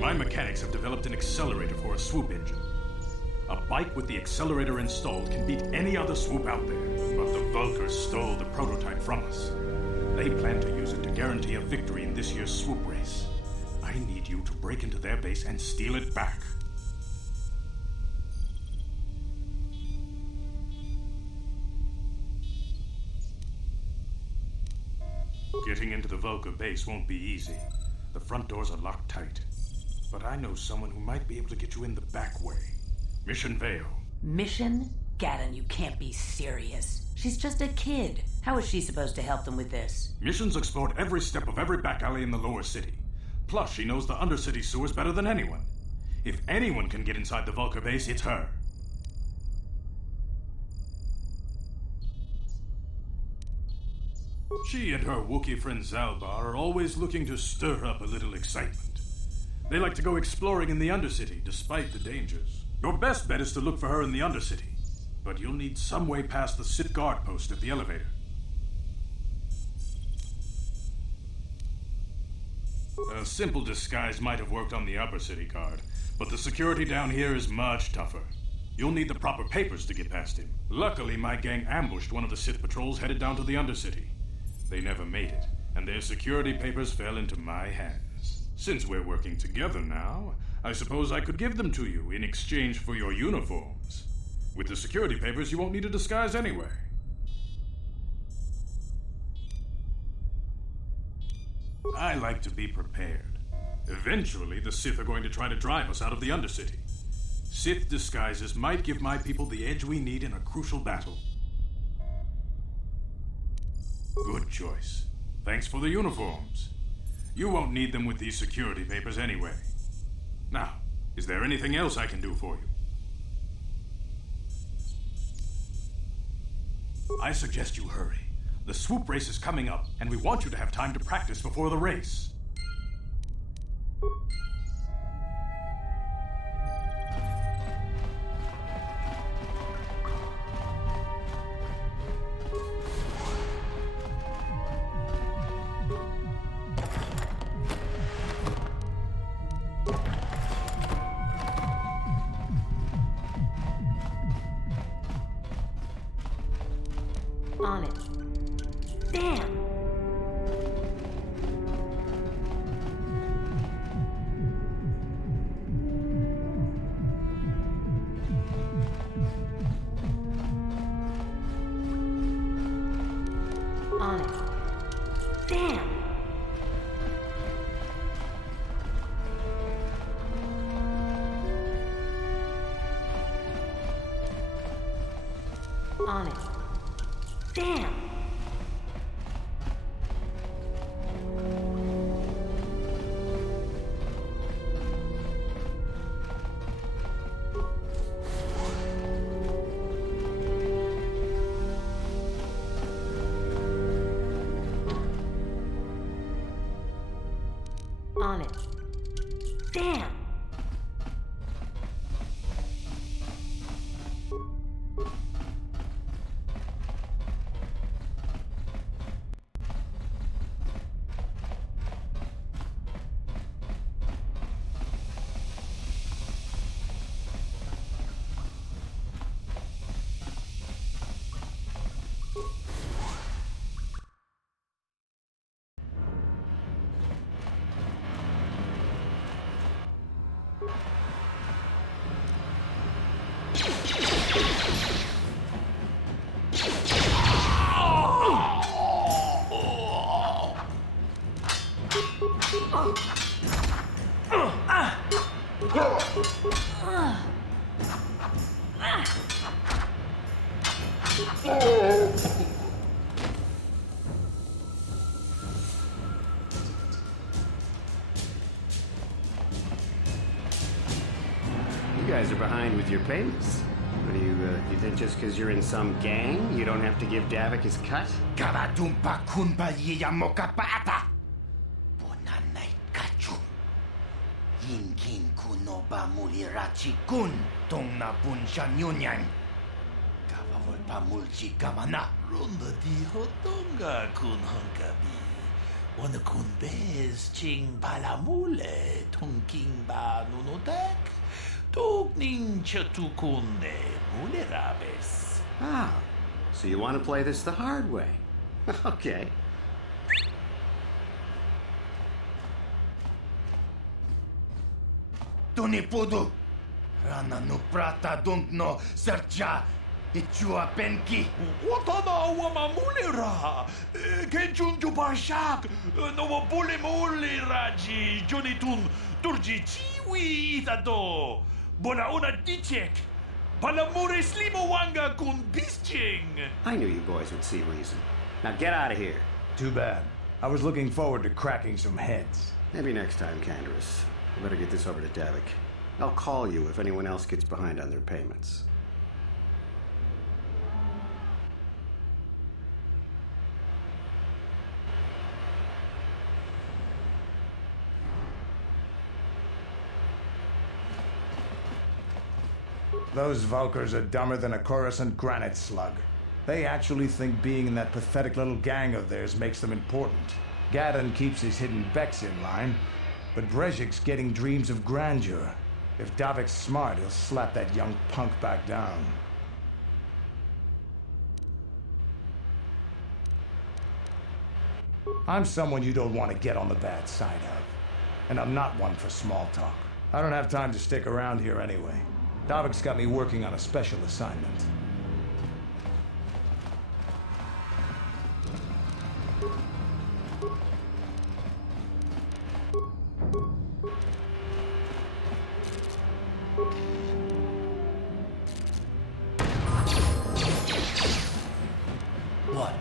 My mechanics have developed an accelerator for a swoop engine. A bike with the accelerator installed can beat any other swoop out there, but the Vulkars stole the prototype from us. They plan to use it to guarantee a victory in this year's swoop race. I need you to break into their base and steal it back. Getting into the Vulkar base won't be easy. The front doors are locked tight. But I know someone who might be able to get you in the back way. Mission Vale. Mission? Gaddon, you can't be serious. She's just a kid. How is she supposed to help them with this? Mission's explored every step of every back alley in the lower city. Plus, she knows the undercity sewers better than anyone. If anyone can get inside the Vulkar base, it's her. She and her Wookiee friend Zalbar are always looking to stir up a little excitement. They like to go exploring in the Undercity, despite the dangers. Your best bet is to look for her in the Undercity, but you'll need some way past the Sith guard post at the elevator. A simple disguise might have worked on the Upper City guard, but the security down here is much tougher. You'll need the proper papers to get past him. Luckily, my gang ambushed one of the Sith patrols headed down to the Undercity. They never made it, and their security papers fell into my hands. Since we're working together now, I suppose I could give them to you in exchange for your uniforms. With the security papers, you won't need a disguise anyway. I like to be prepared. Eventually, the Sith are going to try to drive us out of the Undercity. Sith disguises might give my people the edge we need in a crucial battle. Good choice. Thanks for the uniforms. You won't need them with these security papers anyway. Now, is there anything else I can do for you? I suggest you hurry. The swoop race is coming up, and we want you to have time to practice before the race. On it. Damn! On it. Damn! On it. Damn! On it. Damn! You guys are behind with your payments. What do you think just because you're in some gang, you don't have to give Davik his cut? Karatumpa kunpa yiyamokapata! Bonanay kachu. Yinkin kuno ba mulirachi kun tong na punshan yunyan. Kawawol pa mulchi kamana. Ronda di hotonga kun honkabi. Wana kun bez ching palamule tongking ba nunotek. Togning chatukunde mulerabes. Ah, so you want to play this the hard way? Okay. Tunipudu! Rana no prata dunk no sercha! Ichua penki! Watana wama mulera! Kenchun jubashak! No wabule mule raji! Jonitun turji chiwi itado! Bona una dichek! Palamure slimo wanga kun bisching! I knew you boys would see reason. Now get out of here. Too bad. I was looking forward to cracking some heads. Maybe next time, Canderous. I better get this over to Davik. I'll call you if anyone else gets behind on their payments. Those Vulkars are dumber than a Coruscant granite slug. They actually think being in that pathetic little gang of theirs makes them important. Gadon keeps his hidden Becks in line, but Brezhik's getting dreams of grandeur. If Davik's smart, he'll slap that young punk back down. I'm someone you don't want to get on the bad side of. And I'm not one for small talk. I don't have time to stick around here anyway. Davik's got me working on a special assignment. What?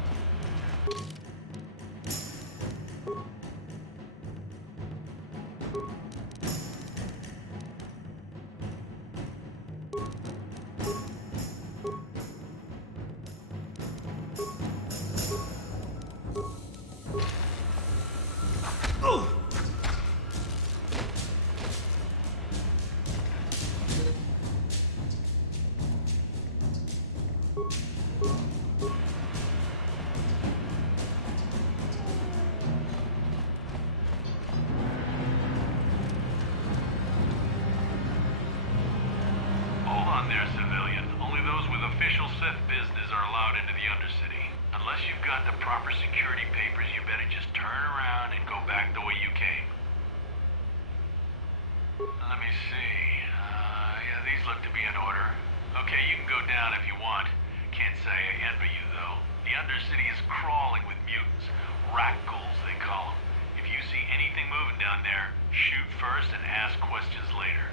Hold on there, civilian. Only those with official Sith business are allowed into the Undercity. Unless you've got the proper security papers, you better just turn around and go back the way you came. Let me see. Yeah, these look to be in order. Okay, you can go down if you want. Can't say I envy you, though. The Undercity is crawling with mutants. Rat-ghouls, they call them. If you see anything moving down there, shoot first and ask questions later.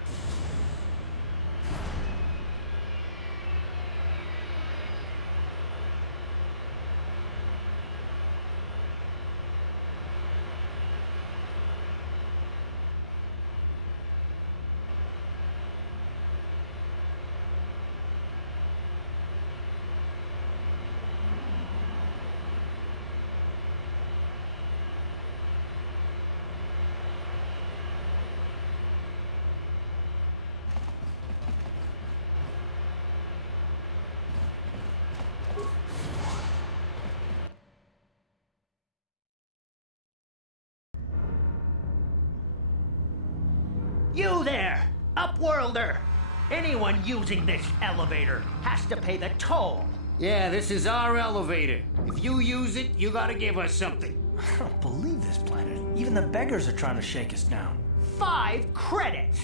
You there, Upworlder! Anyone using this elevator has to pay the toll. Yeah, this is our elevator. If you use it, you gotta give us something. I don't believe this planet. Even the beggars are trying to shake us down. 5 credits!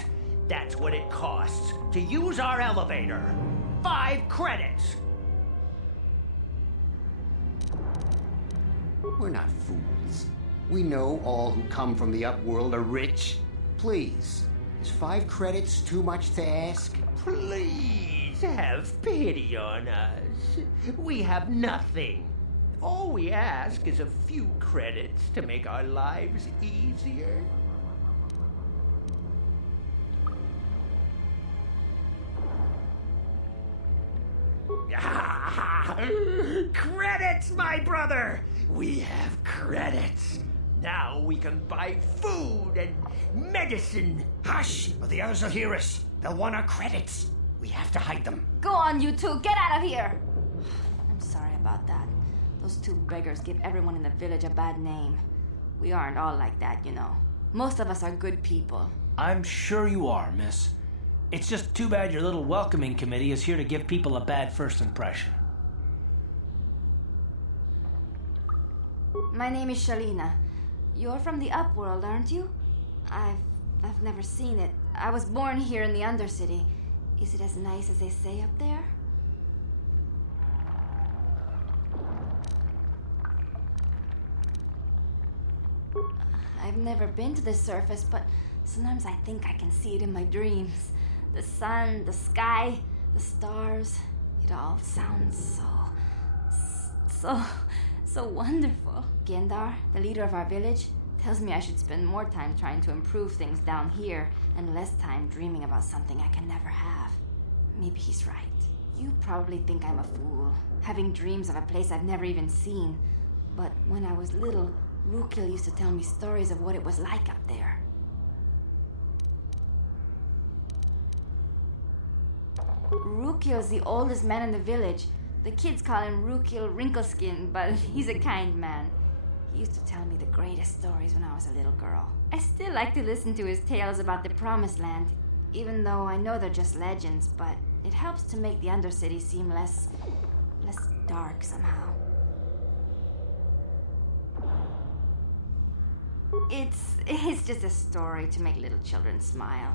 That's what it costs to use our elevator. 5 credits! We're not fools. We know all who come from the Upworld are rich. Please, is 5 credits too much to ask? Please have pity on us. We have nothing. All we ask is a few credits to make our lives easier. Credits, my brother! We have credits. Now we can buy food and medicine. Hush, or the others will hear us. They'll want our credits. We have to hide them. Go on, you two. Get out of here. I'm sorry about that. Those two beggars give everyone in the village a bad name. We aren't all like that, you know. Most of us are good people. I'm sure you are, miss. It's just too bad your little welcoming committee is here to give people a bad first impression. My name is Shalina. You're from the Upworld, aren't you? I've never seen it. I was born here in the Undercity. Is it as nice as they say up there? I've never been to the surface, but sometimes I think I can see it in my dreams. The sun, the sky, the stars. It all sounds so wonderful. Gendar, the leader of our village, tells me I should spend more time trying to improve things down here and less time dreaming about something I can never have. Maybe he's right. You probably think I'm a fool, having dreams of a place I've never even seen. But when I was little, Rukil used to tell me stories of what it was like up there. Rukil's the oldest man in the village. The kids call him Rukil Wrinkleskin, but he's a kind man. He used to tell me the greatest stories when I was a little girl. I still like to listen to his tales about the Promised Land, even though I know they're just legends, but it helps to make the Undercity seem less dark somehow. It's just a story to make little children smile.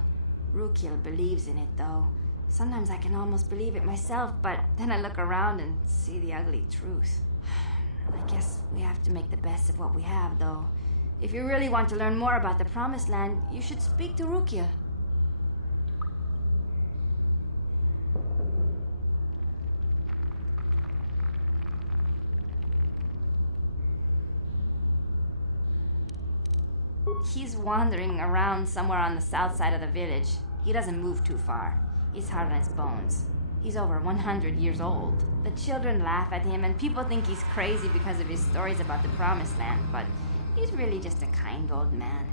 Rukil believes in it, though. Sometimes I can almost believe it myself, but then I look around and see the ugly truth. I guess we have to make the best of what we have, though. If you really want to learn more about the Promised Land, you should speak to Rukia. He's wandering around somewhere on the south side of the village. He doesn't move too far. He's hard on his bones. He's over 100 years old. The children laugh at him, and people think he's crazy because of his stories about the Promised Land, but he's really just a kind old man.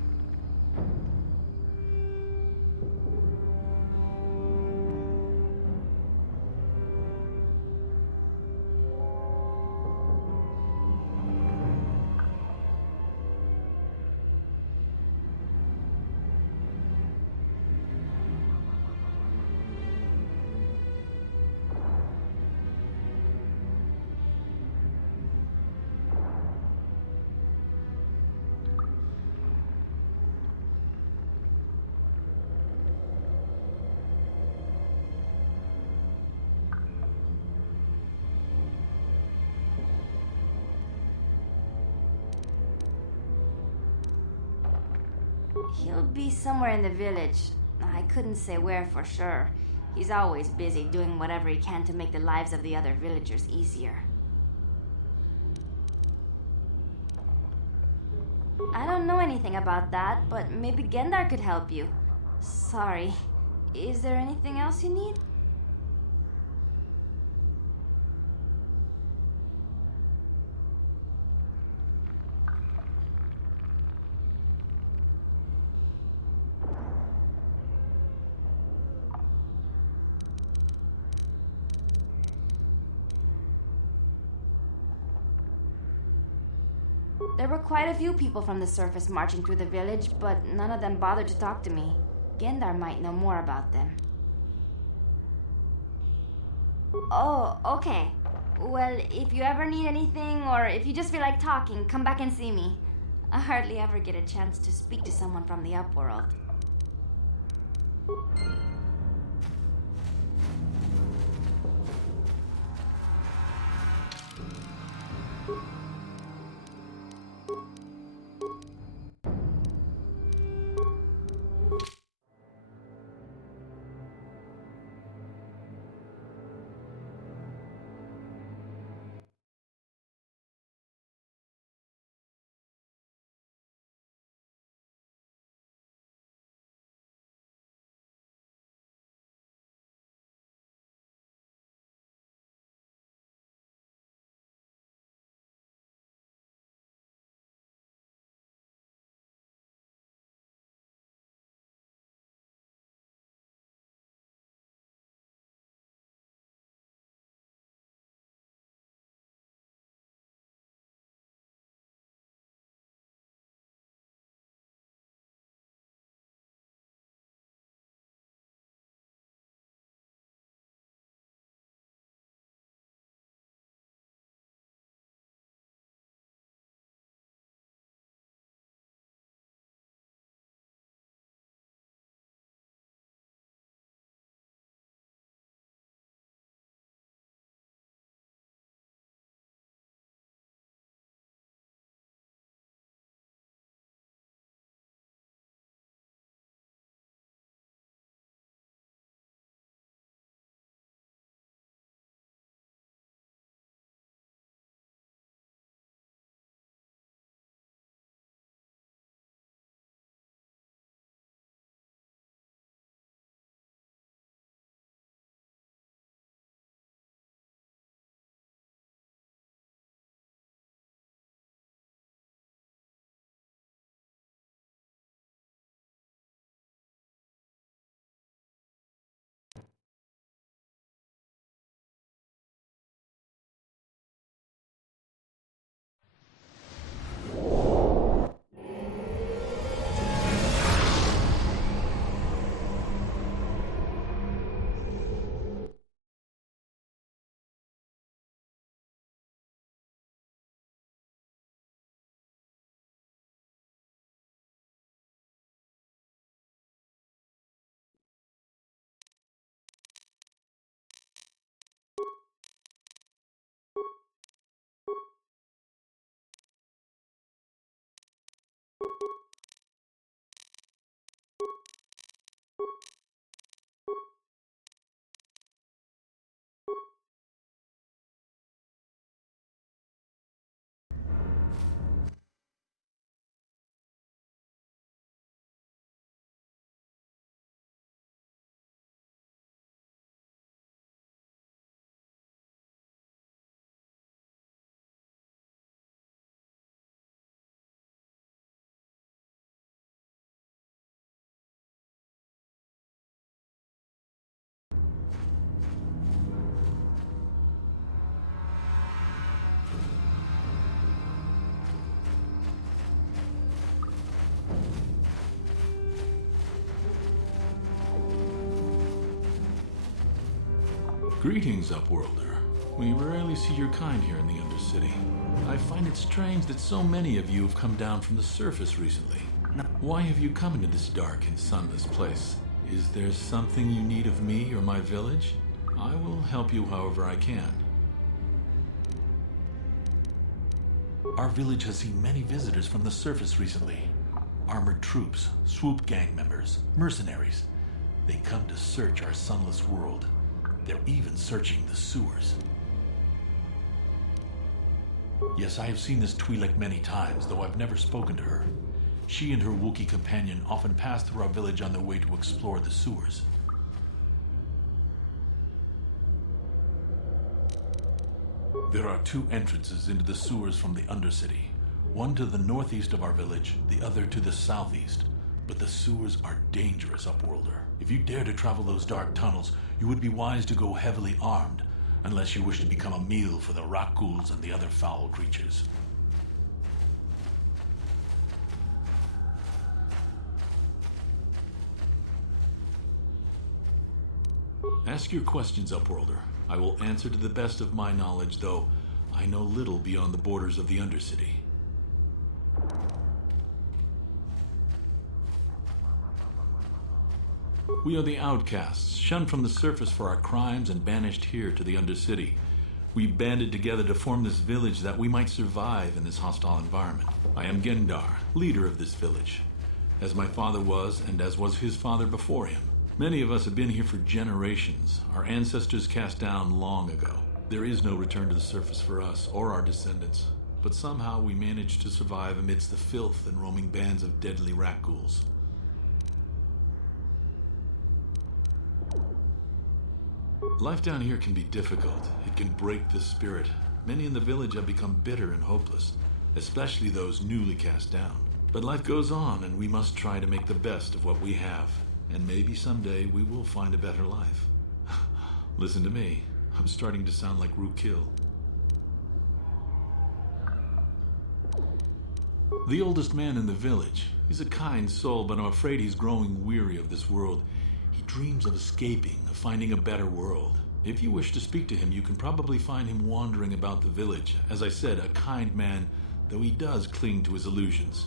He'll be somewhere in the village. I couldn't say where for sure. He's always busy doing whatever he can to make the lives of the other villagers easier. I don't know anything about that, but maybe Gendar could help you. Sorry. Is there anything else you need? There were quite a few people from the surface marching through the village, but none of them bothered to talk to me. Gendar might know more about them. Oh, okay. Well, if you ever need anything, or if you just feel like talking, come back and see me. I hardly ever get a chance to speak to someone from the Upworld. Greetings, Upworlder. We rarely see your kind here in the Undercity. I find it strange that so many of you have come down from the surface recently. Why have you come into this dark and sunless place? Is there something you need of me or my village? I will help you however I can. Our village has seen many visitors from the surface recently. Armored troops, swoop gang members, mercenaries. They come to search our sunless world. They're even searching the sewers. Yes, I have seen this Twi'lek many times, though I've never spoken to her. She and her Wookiee companion often pass through our village on their way to explore the sewers. There are two entrances into the sewers from the Undercity. One to the northeast of our village, the other to the southeast. But the sewers are dangerous, Upworlder. If you dare to travel those dark tunnels, you would be wise to go heavily armed, unless you wish to become a meal for the Rakghouls and the other foul creatures. Ask your questions, Upworlder. I will answer to the best of my knowledge, though I know little beyond the borders of the Undercity. We are the outcasts, shunned from the surface for our crimes and banished here to the Undercity. We banded together to form this village that we might survive in this hostile environment. I am Gendar, leader of this village, as my father was and as was his father before him. Many of us have been here for generations, our ancestors cast down long ago. There is no return to the surface for us or our descendants, but somehow we managed to survive amidst the filth and roaming bands of deadly Rakghouls. Life down here can be difficult. It can break the spirit. Many in the village have become bitter and hopeless, especially those newly cast down. But life goes on, and we must try to make the best of what we have. And maybe someday we will find a better life. Listen to me. I'm starting to sound like Rookil. The oldest man in the village. He's a kind soul, but I'm afraid he's growing weary of this world. He dreams of escaping, of finding a better world. If you wish to speak to him, you can probably find him wandering about the village. As I said, a kind man, though he does cling to his illusions.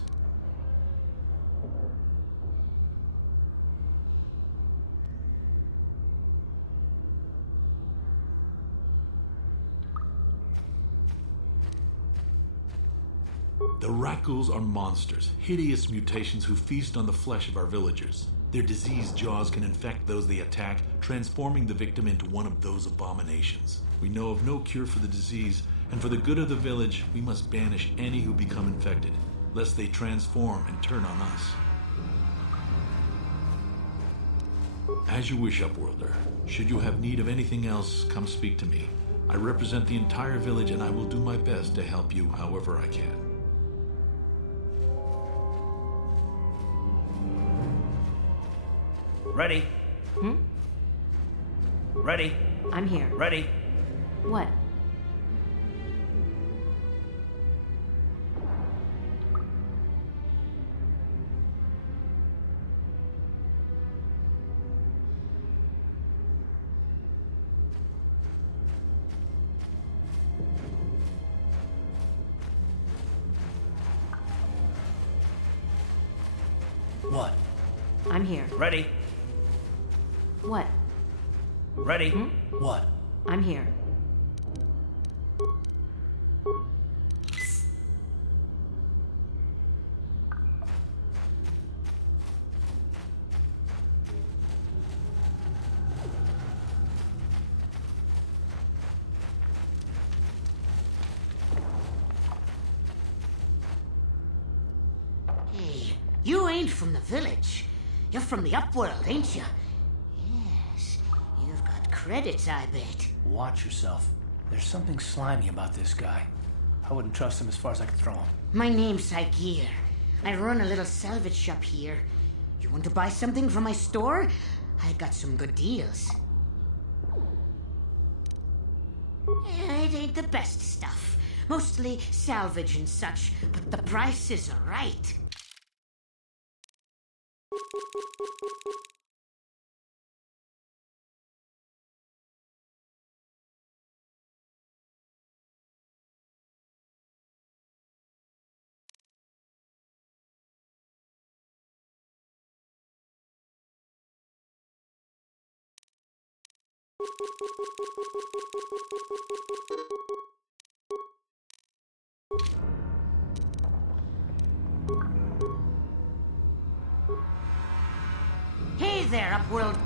The Rakghouls are monsters, hideous mutations who feast on the flesh of our villagers. Their diseased jaws can infect those they attack, transforming the victim into one of those abominations. We know of no cure for the disease, and for the good of the village, we must banish any who become infected, lest they transform and turn on us. As you wish, Upworlder. Should you have need of anything else, come speak to me. I represent the entire village, and I will do my best to help you however I can. Ready? Ready? I'm here. Ready? What? What? I'm here. Ready? What? Ready? What? I'm here. You ain't from the village. You're from the Upworld, ain't you? Yes. You've got credits, I bet. Watch yourself. There's something slimy about this guy. I wouldn't trust him as far as I could throw him. My name's Saigir. I run a little salvage shop here. You want to buy something from my store? I got some good deals. It ain't the best stuff. Mostly salvage and such, but the prices are right. Hey there, Upworld.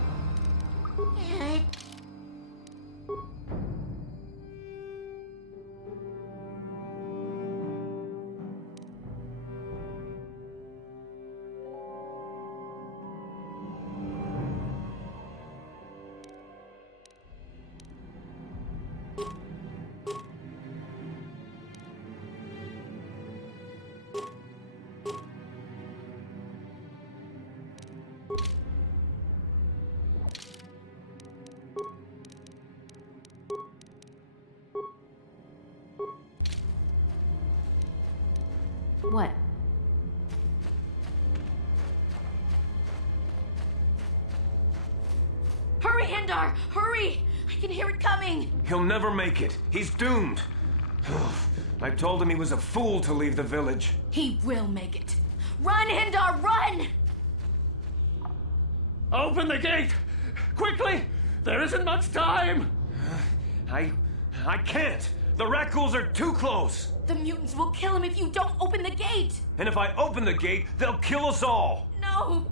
What? Hurry, Hindar! Hurry! I can hear it coming! He'll never make it. He's doomed. I told him he was a fool to leave the village. He will make it. Run, Hindar, run! Open the gate! Quickly! There isn't much time! I can't! The Rakghouls are too close! The mutants will kill him if you don't open the gate! And if I open the gate, they'll kill us all! No!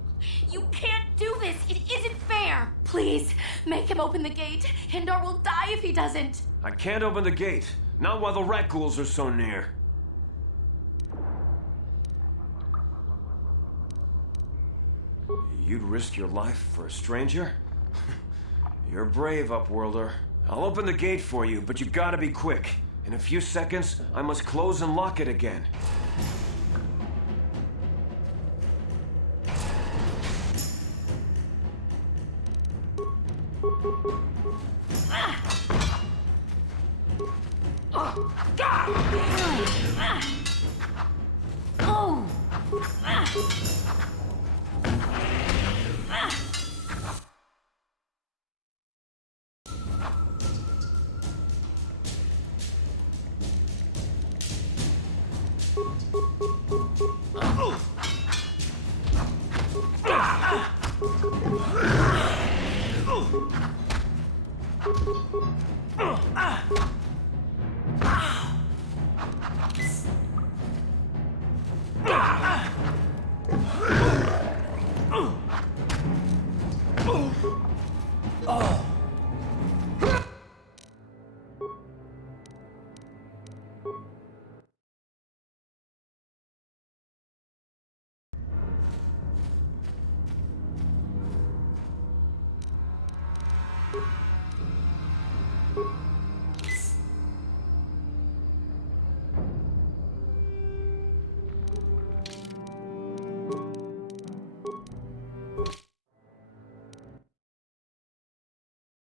You can't do this! It isn't fair! Please, make him open the gate. Hindar will die if he doesn't. I can't open the gate. Not while the Rakghouls are so near. You'd risk your life for a stranger? You're brave, Upworlder. I'll open the gate for you, but you gotta be quick. In a few seconds, I must close and lock it again.